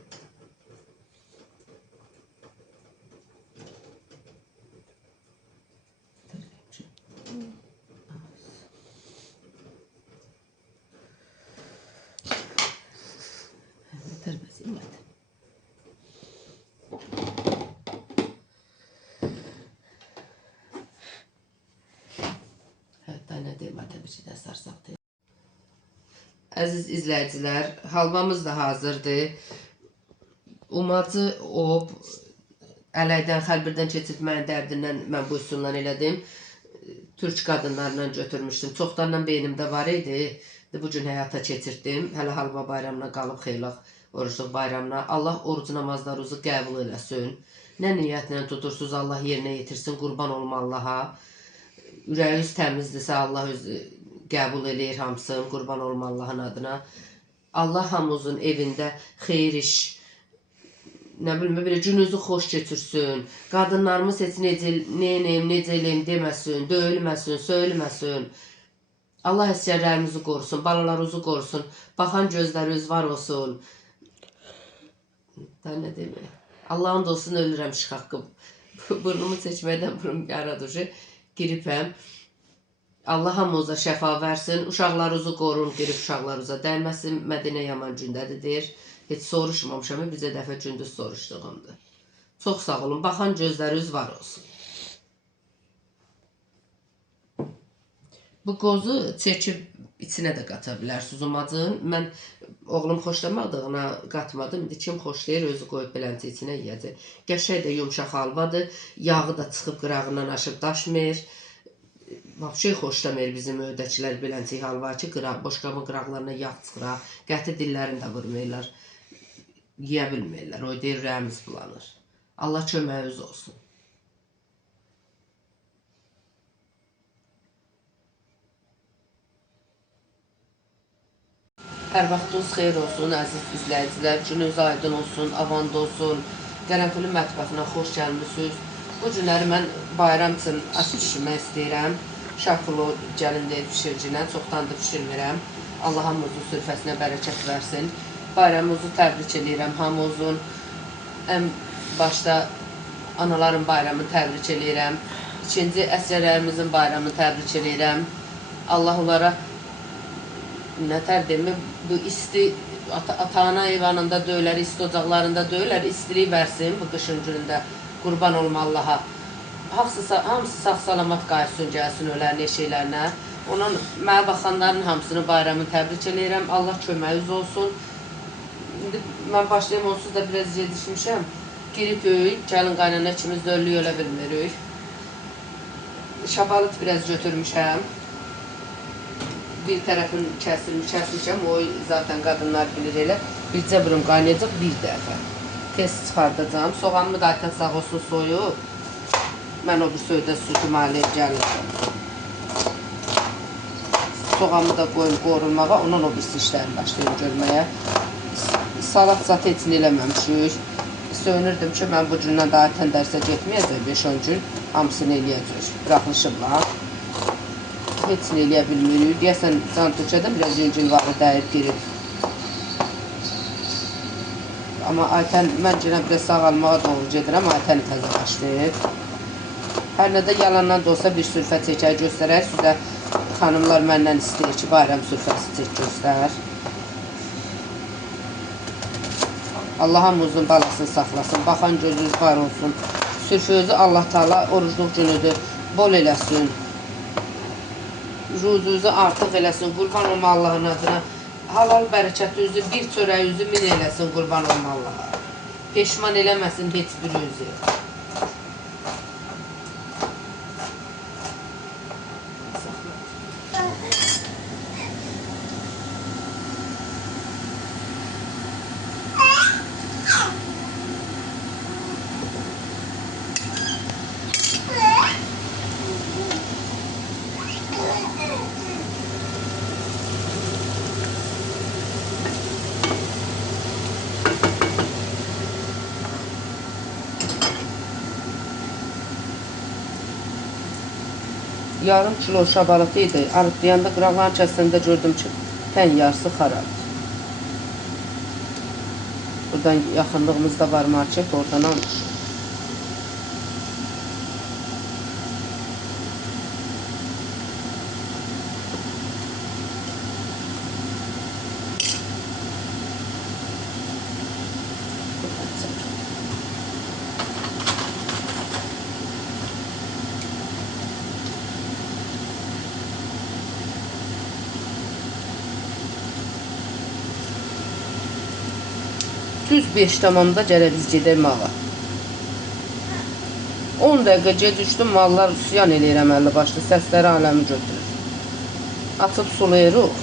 Hətta nə deyim, təbii ki, də sarsaq deyil. Əziz izləyicilər, halvamız da hazırdır. Umacı ob, ələkdən, xəlbirdən keçirtməyin dərdindən mən bu üsuldan elədim. Türk qadınlarından götürmüşdüm. Çoxlarından beynimdə var idi. Bugün həyata keçirtdim. Hələ halva bayramına qalıb xeylaq orucluq bayramına. Allah oruc namazlarınızı qəbul eləsin. Nə niyyətlə tutursunuz, Allah yerinə yetirsin, qurban olma Allaha. Ürəyiniz təmizdirsə, Allah özü qəbul eləyir hamısını, qurban olma Allahın adına. Allah hamımızın evində xeyir iş, nə bilmə, belə gününüzü xoş keçirsin. Qadınlarımız heç necə eləyim deməsin, döyülməsin, söyləməsin. Allah əsgərlərimizi qorusun, balalarınızı qorusun, baxan gözləriniz var olsun. Daha nə demək? Allah'ın da olsun, ölürəm şıxaqqım. Burnumu çəkməkdən burum yaradıcı giribəm. Allah hamımıza şəfa versin, uşaqlarınızı qorun, girib uşaqlarınıza dəyməsin. Mədinə yaman gündədir deyir. Heç soruşmamışam, bizə dəfə gündüz soruşduğumdur. Çox sağ olun, baxan gözləriniz var olsun. Bu qozu çəkib içinə də qata bilərsiniz umacın. Mən oğlum xoşlamadığına qatmadım. İndi kim xoşlayır, özü qoyub beləncə içinə yiyəcək. Qəşəng də yumşaq halvadır. Yağı da çıxıb qırağından aşıb daşmır. Vapşey xoşlamır bizim öydəkilər beləncə halva ki, boşqabın qıraqlarına yağ çıxıra. Qəti dillərini də vurmayırlar. Yiyə bilmirlər. O deyir, ürəyimiz bulanır. Allah köməyiniz olsun. Hər vaxtınız xeyir olsun, əziz izləyicilər. Gününüz aydın olsun, avanda olsun. Qərənfilin mətbəxinə xoş gəlmişsiniz. Bu günləri mən bayram üçün aç pişirmək istəyirəm. Şarkılı gəlin deyil pişircinə, çoxdan da pişirmirəm. Allah hamımızın sürfəsinə bərəkət versin. Bayramımızı təbrik edirəm hamımızın. Ən başda anaların bayramını təbrik edirəm. İkinci əsgərlərimizin bayramını təbrik edirəm. Allah onlara nətər demir, bu isti ata-ana eyvanında döylər, isti ocaqlarında döylər, istilik versin bu qışın günündə, qurban olma Allaha. Hamısı sağ-salamat qayıtsın, gəlsin ölərin eşiklərinə. Onun mənə baxanların hamısını bayramını təbrik edirəm. Allah köməyiniz olsun. İndi mən başlayayım, onsuz da biraz yedişmişəm. Girib gəlin qaynana ikimiz də ölü ölə bilmirik. Şabalıt biraz götürmüşəm. Bir tərəfini kəsmişəm, o zaten qadınlar bilir elə. Bircə burum qaynayacaq bir dəfə. tez çıxardacağım. Soğanımı da aytən sağ olsun soyub. Mən o bir söydə sütü maliyyə gəlirəm. Soğanımı da qoyum qorulmağa, ondan o birisi işlərini başlayım görməyə. Salat zatı heç eləməmişik. Söyünürdüm ki, mən bu gündən daha aytən dərsə getməyəcəm, 5-10 gün hamısını eləyəcək. Bıraxmışımlar. Heç nə eləyə bilmirik. Deyəsən, can tökədən biraz yüngül vağı dəyib girib. Amma Aytən, mən gələn biraz sağalmağa doğru gedirəm, Aytəni təzə başlayıb. Hər nədə yalandan da olsa bir sürfə çəkər göstərər. Sizə xanımlar məndən istəyir ki, bayram sürfəsi çək göstər. Allah hamımızın balasını saxlasın, baxan gözünüz var olsun. Sürfə özü Allah Taala orucluq günüdür, bol eləsin. Ruzunuzu artıq eləsin, qurban olma Allahın adına. Halal bərəkətinizi, bir çörəyinizi min eləsin, qurban olma Allaha. Peşman eləməsin heç birinizi. Yarım kilo şabalıtı idi. Arıtlayanda qıraqların kəsində gördüm ki, tən yarısı xarab. Buradan yaxınlığımızda var market, oradan almışıq. Düz 5 tamamda gələ biz gedək mala. 10 dəqiqə gecikdim, mallar üsyan eləyirəm əlli başlı, səsləri aləmi götürür. Açıb sulayırıq.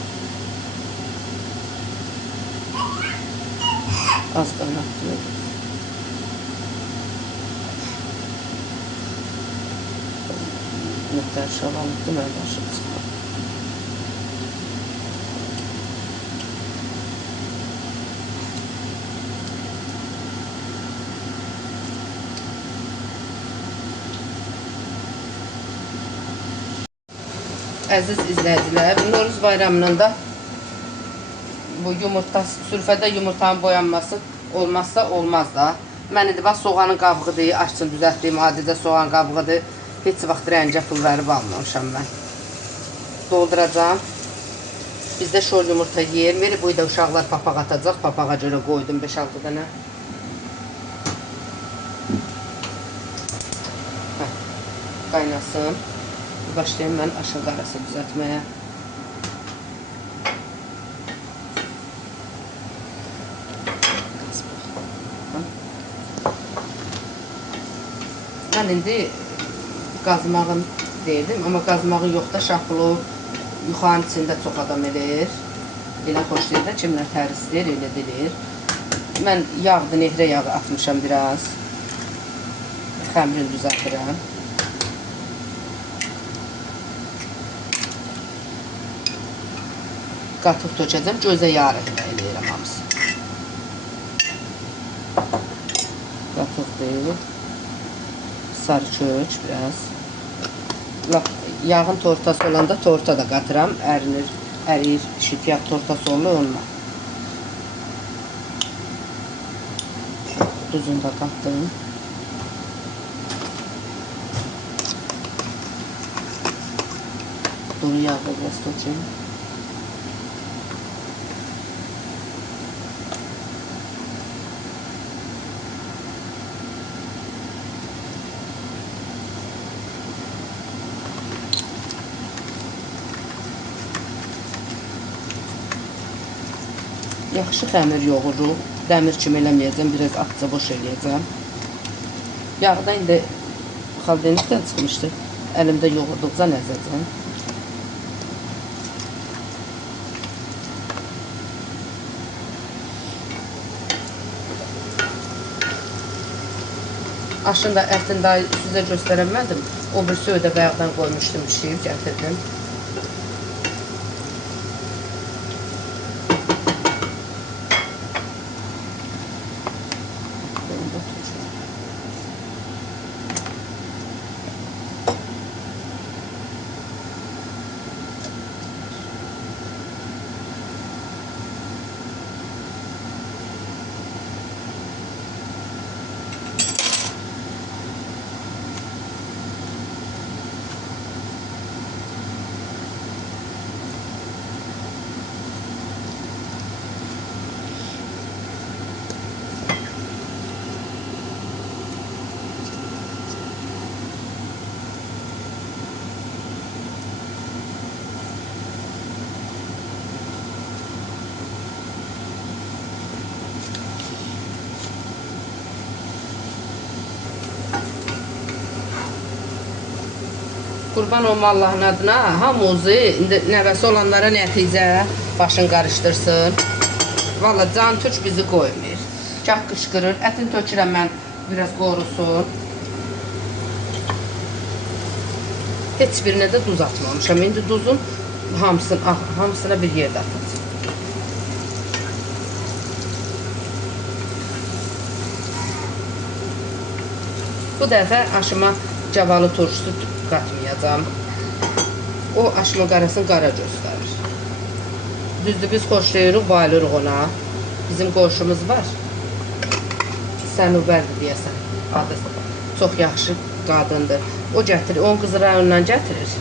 Az qaynatdırıq. Nətər şabalıqdı, mən başım çıxar. Əziz izləyicilər, Noruz bayramının da bu yumurta, sürfədə yumurtanın boyanması olmazsa olmaz da. Mən indi bax, soğanın qabığıdır, açsın düzəltdiyim adidə soğan qabığıdır. Heç vaxt rəngə pul verib almamışam mən. Dolduracağım. Bizdə şor yumurta yeyir. Bu da uşaqlar papaq atacaq. Papağa görə qoydum 5-6 dənə. Qaynasın. Başlayayım mən aşağı arası düzəltməyə. Mən indi qazmağın deyirdim, amma qazmağın yox da şapulu yuxanın içində çox adam edir. Elə xoşlayır da, kimlər tərizləyir, elə deyir. Mən yağdı, nehrə yağı atmışam biraz. Xəmirini düzəltirəm. Qatıq tökəcəm, gözə yarı eləyirəm hamısı. Qatıq deyil. Sarı kök biraz. Yağın tortası olanda torta da qatıram, ərinir, əriyir, şit yağ tortası olur onunla. Duzunu da qatdım. Duru yağı da biraz tökeyim. Yaxşı xəmir yoğuruq. Dəmir kimi eləməyəcəm, biraz atca boş eləyəcəm. Yağda indi xaldenikdən çıxmışdı. Əlimdə yoğurduqca nəzəcəm. Aşın da ətini daha sizə göstərəmədim. O bir suyu da bayaqdan qoymuşdum, pişirib gətirdim. Qurban olma Allahın adına, hamımızı, indi nəvəsi olanlara nəticə başını qarışdırsın. Valla can türk bizi qoymur. Kah qışqırır, ətini tökürəm mən biraz qorusun. Heç birinə də duz atmamışam. İndi duzun hamısına bir yerdə atacağım. Bu dəfə aşıma cavalı turşusu qatmayacağım. O aşma qarasını qara göstərir. Düzdür, biz xoşlayırıq, bayılırıq ona. Bizim qonşumuz var. Sənubərdir deyəsən. Adı çox yaxşı qadındır. O gətirir, onun qızı rayonundan gətirir.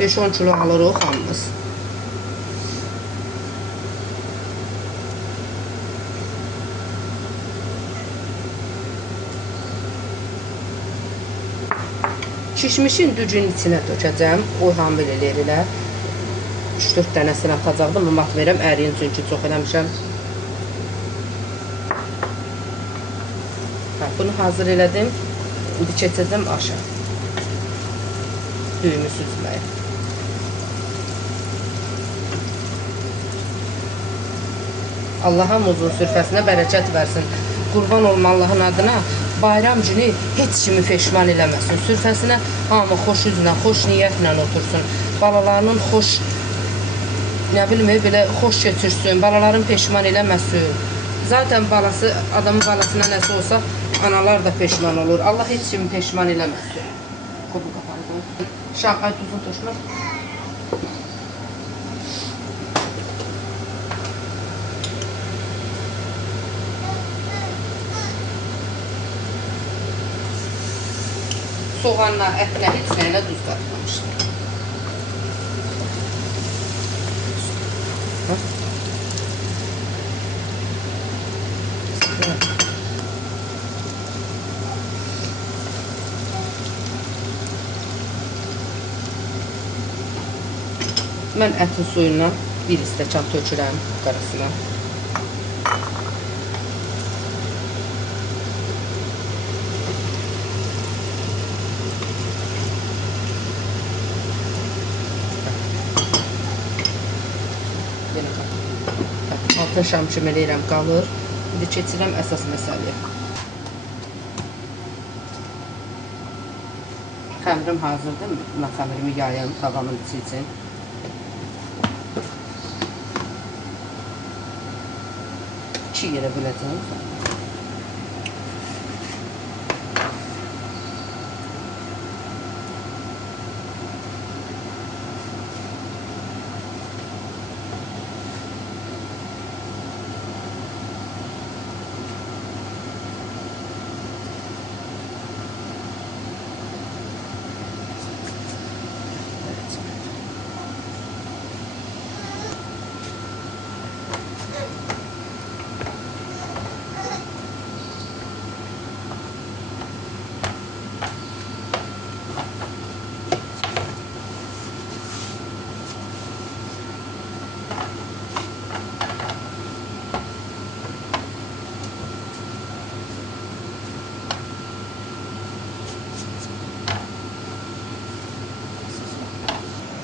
5-10 kilo alırıq hamımız. Kişmişin dücün içinə dökəcəm. O hamililər ilə 3-4 dənəsini atacaqdım. Mat verəm, əriyin çünki çox eləmişəm. Bunu hazır elədim. İndi keçəcəm aşağı. Düyümü süzməyə. Allah hamımızın sürfəsinə bərəkət versin. Qurban olma Allahın adına. Bayram günü heç kimi peşman eləməsin. Sürfəsinə hamı xoş üzlə, xoş niyyətlə otursun. Balalarının xoş, nə bilmə, belə xoş keçirsin. Balaların peşman eləməsin. Zaten balası, adamın balasına nəsə olsa, analar da peşman olur. Allah heç kimi peşman eləməsin. Qobu qapandı. Şahqay tuzun turşmaq. Soğanla, ətlə, heç nəyinə duz qatmamışdım. Mən ətin suyundan bir stəkan tökürəm qarasına. Altın şam kimi eləyirəm, qalır. İndi keçirəm əsas məsələyə. Xəmirim hazırdır. Mən xəmirimi yayım tavamın içi üçün. İki yerə böləcəm.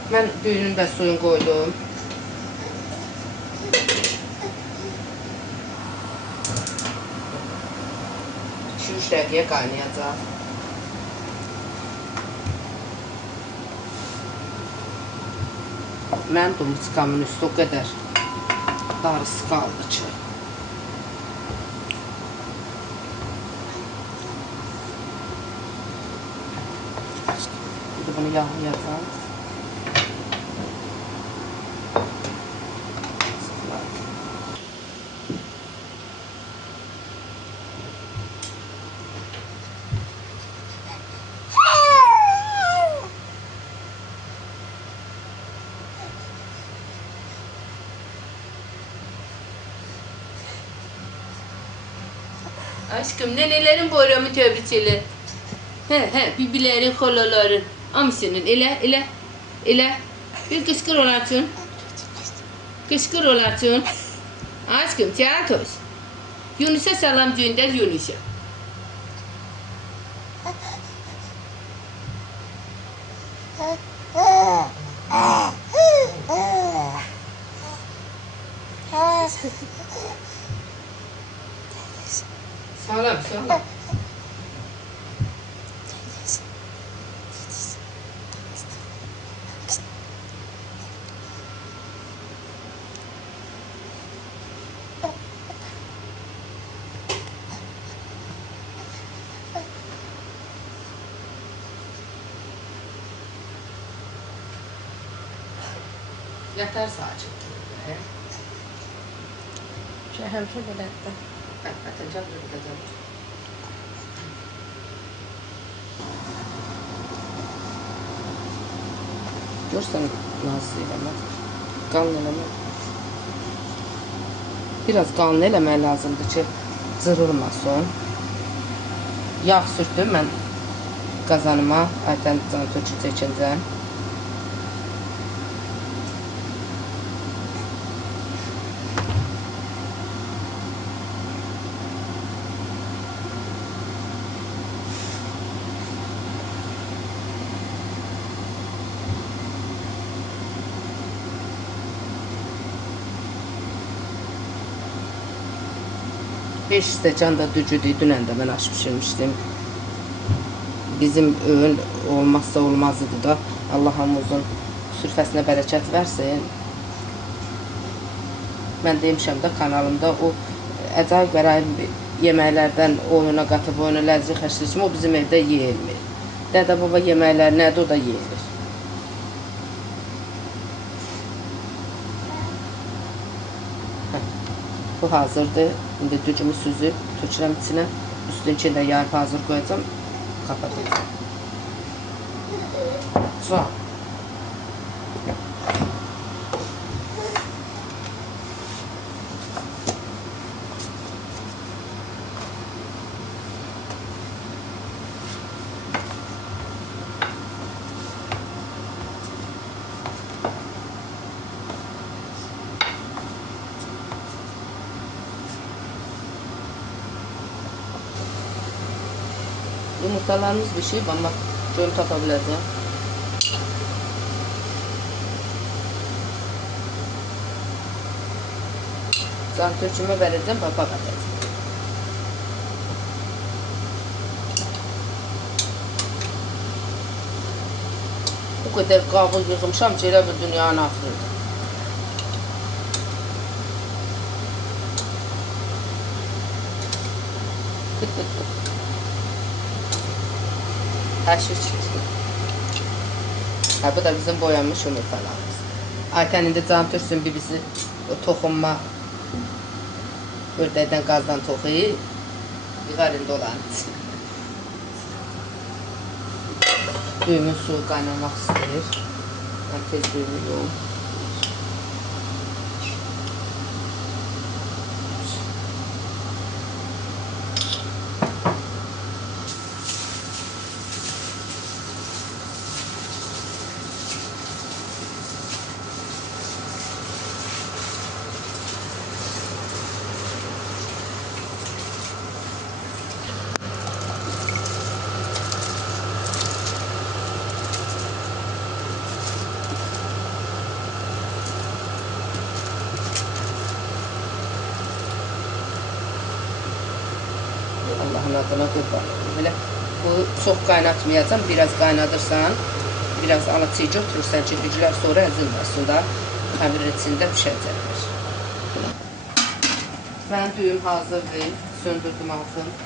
Mən düyünün də suyunu qoydum. 3 dəqiqəyə qaynayacaq. Mənim dumluçkamın üstü o qədər darısı qaldı ki. İndi bunu yağlayacağım. Aşkım, nenelerin bayramı tebrik elə. Bibilərin, xalaların. Hamısının, elə. Bir qışqır olar üçün. Qışqır olar üçün. Aşkım, Çağatoş. Yunus'a salam göndər, Yunus'a. Salam. Yatar saçım. Həmişə belədir. Atacağım. Görsən nazlı eləmək, qalın eləmək. Biraz qalın eləmək lazımdır ki, cırılmasın. Yağ sürtdüm mən qazanıma, aytən can tökü çəkincəm. Beş stəkan da dücüdür, dünən də mən aş pişirmişdim. Bizim öğün olmazsa olmazdı da. Allah hamımızın sürfəsinə bərəkət versin. Mən demişəm də kanalımda o əcayib qərayib yeməklərdən oyuna qatıb, oyuna ləzzət xəşli kimi o bizim evdə yeyilmir. Dədə baba yeməklər nədir, o da yeyilir. Bu hazırdır. İndi dücümü süzüb, tökürəm içinə. Üstün içində yarpı hazır qoyacam. Kapatacağım. Sonra. Yumurtalarımız bir şey, ama şöyle tatabileceğim. Sandviçime vereceğim, baba vereceğim. Bu kadar qabı yığmışam ki, elə bir dünyanı atırdım. Her şey çıktı. Ha, bu da bizim boyanmış yumurtalarımız. Ayten indi can töksün birisi o toxunma ördəkdən qazdan toxuyu yığar indi olan. Düyümün suyu qaynamaq istəyir. Mən tez düyümü yoğum. adına qurban. Belə bu çox qaynatmayacam, biraz qaynadırsan, biraz alaçı götürürsən ki, güclər sonra əzilməsin da, xəmirin içində pişəcəkdir. Mən düyüm hazırdır, söndürdüm altın.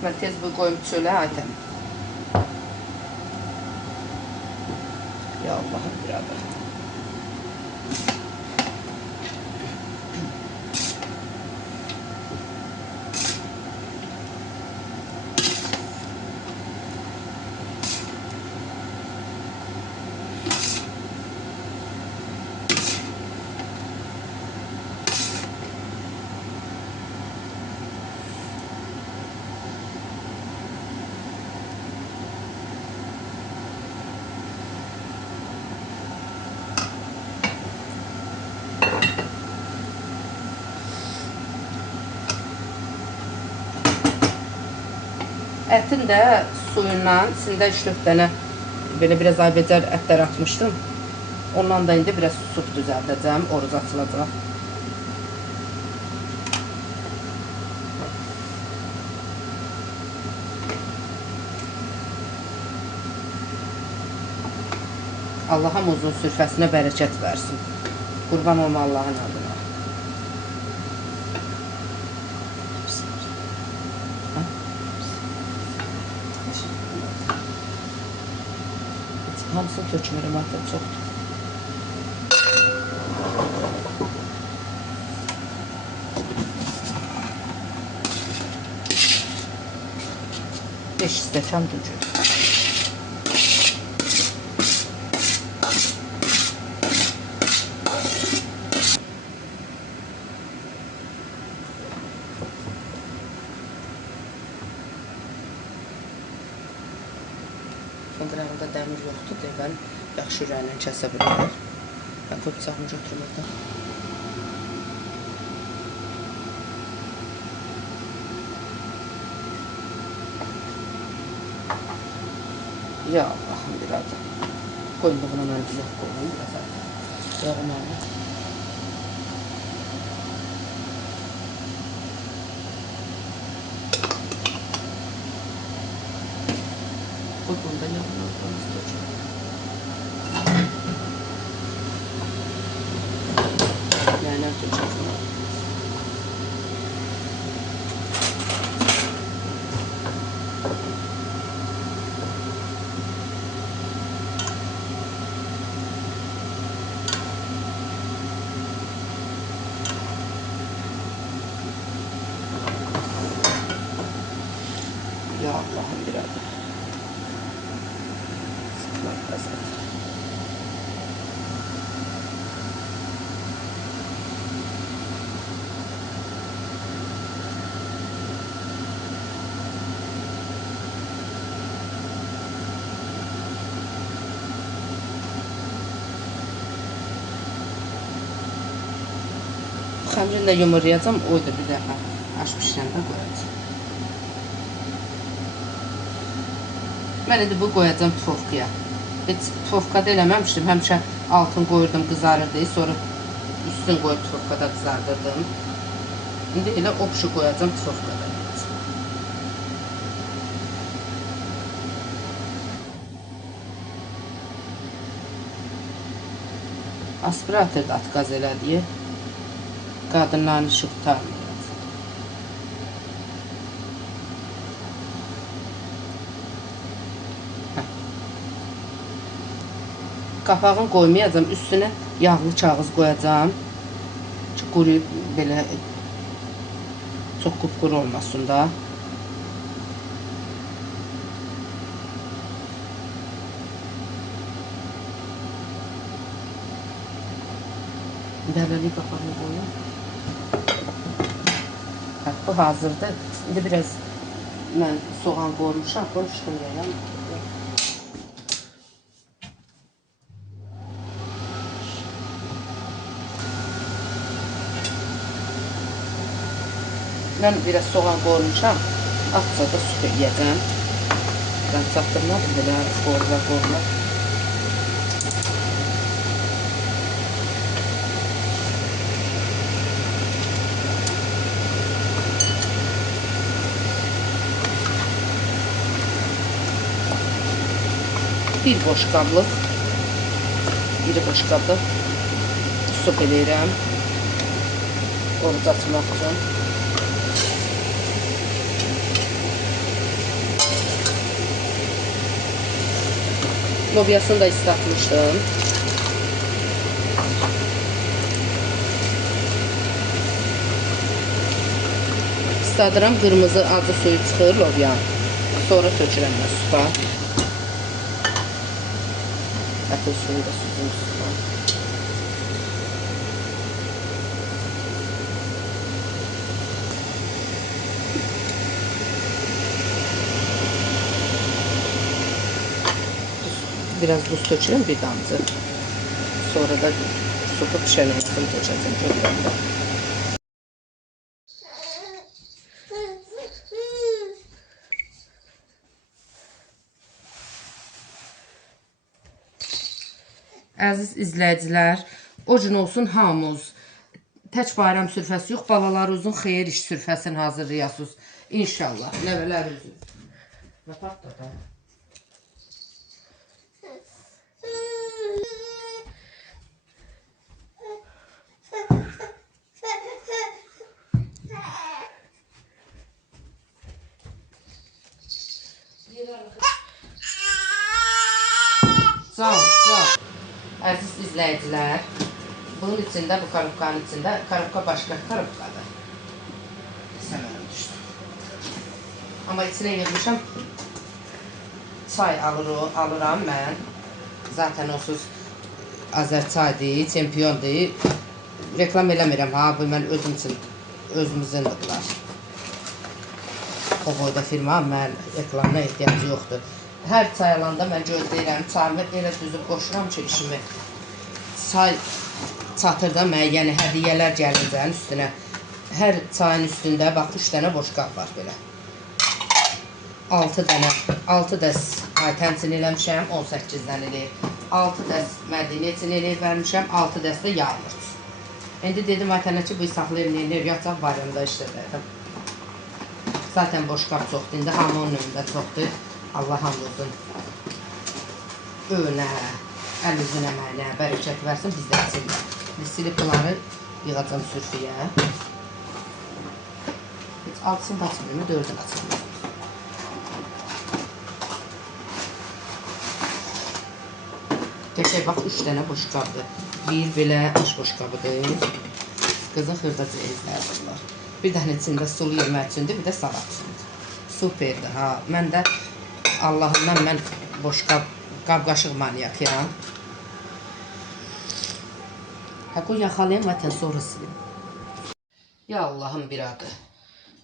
Mən tez bu qoyum çölə aytəm. Ya Allah'ım birader. Ətin də suyundan içində 3-4 dənə belə biraz aybəcər ətlər atmışdım. Ondan da indi biraz sup düzəldəcəm, oruz açılacaq. Allah'ım uzun sürfəsinə bərəkət versin. Qurban olma Allah'ın adına. Hamısını tökmürəm, artıq çoxdur. Beş stəkan dücü. Fındırağında dəmir yoxdur deyə mən yaxşı ürəklə kəsə bilərəm. Mən bu bıçağımı götürüm orada. Ya Allah'ım birader. Qoyduğuna mən yox qoyum. Yağım alır. Bunda yağını alırız. Yani atacağız bunu. Ya Allah'ım birader. Xəmirini də yumurlayacam, o da bir dəfə aş pişirəndə qoyacam. Mən indi bu qoyacam tufovkaya. Heç tufovkada eləməmişdim, həmişə altın qoyurdum, qızarırdı, sonra üstün qoyub tufovkada qızardırdım. İndi elə opşu qoyacam tufovkada. Aspiratorda atqaz elədiyi. Qadınların işi qutarmıyor. Qapağını qoymayacam, üstünə yağlı kağız qoyacam ki, quruyub belə çox qupquru olmasın da. Dərəli qapağını qoyum. Bu hazırdır. İndi biraz mən soğan qoymuşam, qoymuşdum. Mən biraz soğan qoymuşam. Atsa da su yiyəcəm. Ben çatdırmadım belə qorla. Bir boş qablıq, iri boş qablıq su eləyirəm. Oruc açmaq üçün. Lobyasını da ıslatmışdım. Isladıram, qırmızı acı suyu çıxır lobyan. Sonra tökürəm mən suda. Ətil suyu da süzüm suda. Biraz buz tökürəm bir damcı. Sonra da supu pişirməsini tökəcəm tökürəmdə. Əziz izləyicilər, o gün olsun hamımız. Tək bayram sürfəsi yox, balalarınızın xeyir iş sürfəsini hazırlayasınız. İnşallah, nəvələrinizin. Və patladı. Sağ ol. Əziz izləyicilər, bunun içində, bu karobkanın içində, karobka başqa karobkadır. Səmərəm düşdü. Amma içine yığmışam, çay alıram mən. Zaten onsuz Azər çaydır, çempiondur. Reklam eləmirəm ha, bu mən özüm üçün, özümüzündürlər. O boyda firma, mən reklamına ehtiyacı yoxdur. Hər çay alanda mən gözləyirəm, çayımı elə düzüb qoşuram ki, işimi. Çay çatır da mən, yəni hədiyyələr gəlincənin üstünə. Hər çayın üstündə, bax, 3 dənə boş qab var belə. 6 dəs aytənsin eləmişəm, 18 dənə eləyir. 6 dəs mədini üçün eləyib vermişəm, 6 dəs də yağmur. İndi dedim aytənə ki, bu saxlayıb eləyir, yataq bayramda işlədirəm. Zaten boş qab çoxdur, indi hamının önündə çoxdur. Allah hamımızın önə, əlimizin əməyinə bərəkət versin, biz də içinlər. Biz silib bunları yığacam sürfüyə. Heç altısını açmıyorum, 4'ünü açmıyorum. Qəşəng bax, 3 dənə boş qabdır. Bir belə aş boş qabıdır. Qızın xırdacı ezlərdirlər. Bir dənə içində sulu yemək üçündür, bir də salat üçündür. Superdir ha. Mən də Allahımdan mən boş qab-qaşıq manyakıyam. Ha, qoy yaxalayım, vətən sonra silim. Ya Allahım bir adı.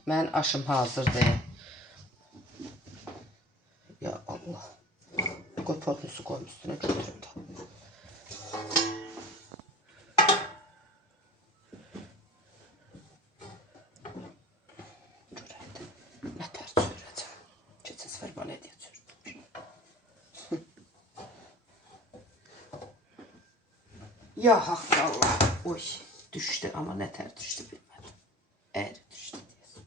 Mən aşım hazırdır. Ya Allah. Qoy potlu su qoyum üstünə götürüm da. Nə tər çörəcəm. Keçən səfər bana hediyə çörəcəm. Ya haqq Allah. Oy, düşdü ama nə tər düşdü bilmədim. Əyri düşdü deyəsən.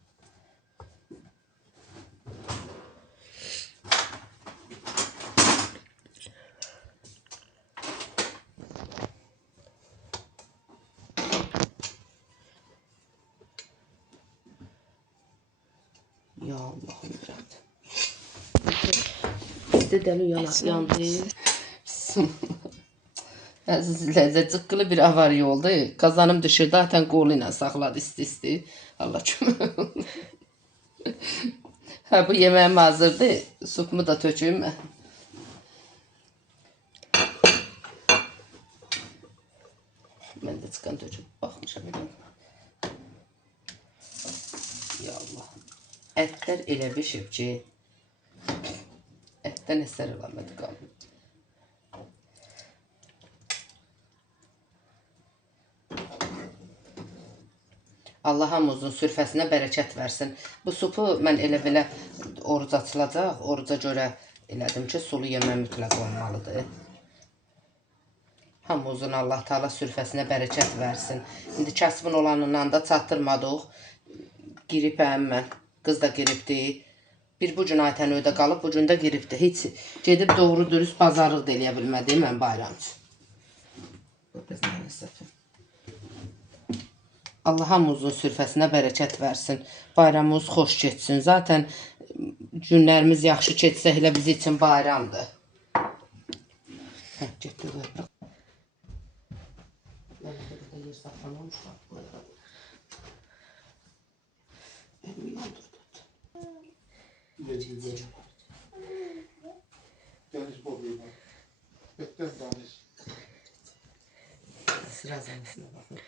Ya Allah'ım birader. İşte deli yandı. Əziz izləyicilər, cıqqılı bir avariya oldu. Qazanım düşür, zaten qolu ilə saxladı isti-isti. Allah kömək. Ha, bu yeməğim hazırdır. Supumu da töküm. Mən də çıxan töküm. Baxmışam. Ya Allah. Ətlər elə bişib ki, ətdən əsər eləmədi qalıb. Allah hamımızın sürfəsinə bərəkət versin. Bu supu mən elə belə oruc açılacaq. Oruca görə elədim ki, sulu yemək mütləq olmalıdır. Hamımızın Allah Taala sürfəsinə bərəkət versin. İndi kəsbin olanından da çatdırmadıq. Giribəm mən. Qız da giribdi. Bir bu gün Aytən öydə qalıb, bu gün də giribdi. Heç gedib doğru dürüst bazarlıq da eləyə bilmədim mən bayram üçün. Allah hamımızın sürfəsinə bərəkət versin. Bayramımız xoş keçsin. Zaten günlərimiz yaxşı keçsə elə bizim üçün bayramdır. Getdi qoyaq. Burada yer saxlanılmış var. Deniz boğuyla. Bekten deniz. Sıra zəmisine baxın.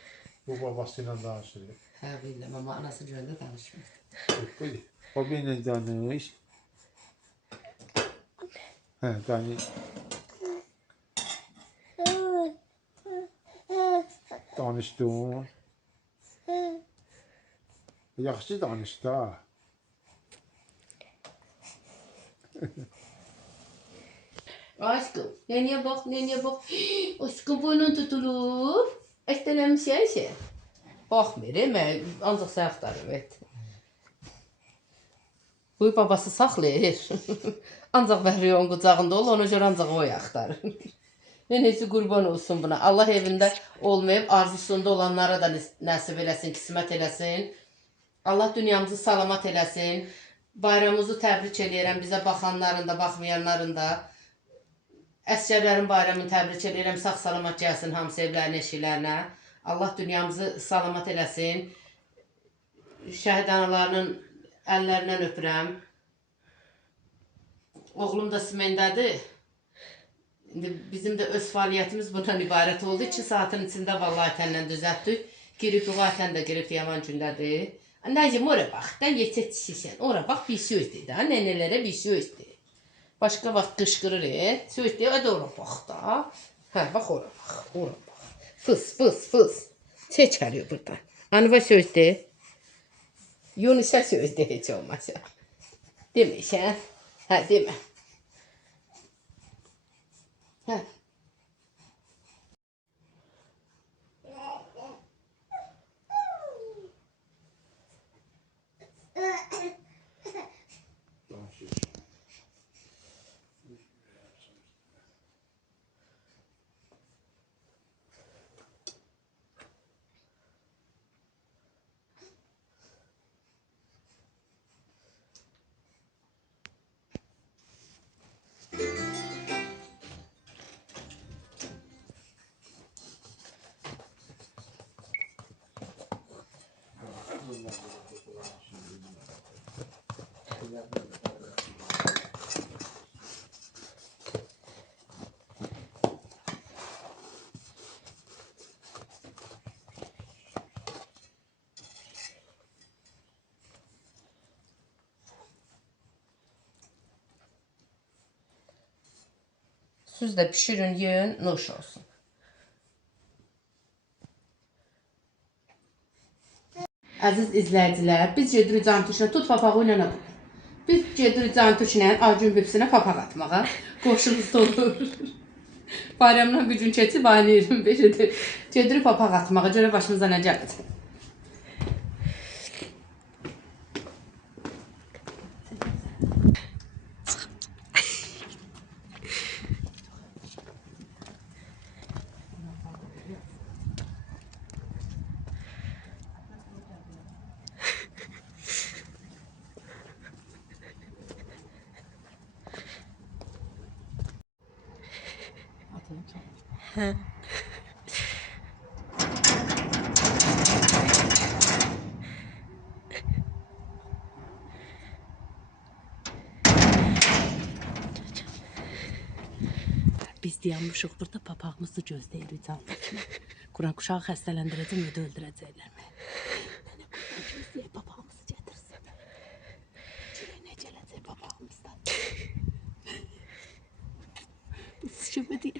Bu babasıyla danışırdı. Hə, bildim, amma anası görəndə danışmır. Buyur. Babayla danış. Danış. Danışdın. Yaxşı danışdı ha. Aşkım, neneye bak, neneye bak. Aşkım boynun tutulur. Estələmişsən şey. Baxmır, mən ancaq sən axtarım, et. Bu babası saxlayır. Ancaq Bəhriyə onun qucağında ol, ona görə ancaq o axtarır. Nenesi qurban olsun buna. Allah evində olmayıb, arzusunda olanlara da nəsib eləsin, qismət eləsin. Allah dünyamızı salamat eləsin. Bayramımızı təbrik eləyirəm bizə baxanların da, baxmayanların da. Əsgərlərin bayramını təbrik edirəm. Sağ salamat gəlsin hamısı evlərinə, eşiklərinə. Allah dünyamızı salamat eləsin. Şəhid analarının əllərindən öpürəm. Oğlum da Simendədir. İndi bizim də öz fəaliyyətimiz bundan ibarət oldu. 2 saatin içində vallahi Aytənlə düzəltdik. Girib, Aytən də girib yaman gündədir. Anneciğim oraya bax, da yetişirsən. Oraya bax, bir söz dedi. Nənələrə bir söz dedi. Başqa vaxt qışqırır, söz deyir, hadi ora bax da. Hə, bax ora bax, ora bax. Fıs, fıs, fıs. Çəkəliyor buradan. Anıva söz deyir. Yunusa söz deyir heç olmasa. Demirsən? Hə, demə. Hə. Siz de pişirin, yiyin, nuş olsun. Əziz izləyicilər, biz gedirik Cantuşla, tut papağı ilə at. Biz gedirik Cantuşla Acun Bibsinə papaq atmağa. Qoşumuz olur. Bayramdan bir gün keçib ayın 25-idir. Gedirik papaq atmağa, görə başımıza nə gələcək. Hə. Biz dayanmışıq burada, papağımızı gözləyirik Cantuşla. Quran quşağı xəstələndirəcək ya da öldürəcəklər mi? Nənə buradan gözləyək, papağımızı gətirsin. Görək nə gələcək papağımızdan. Bu sıçımı deyil.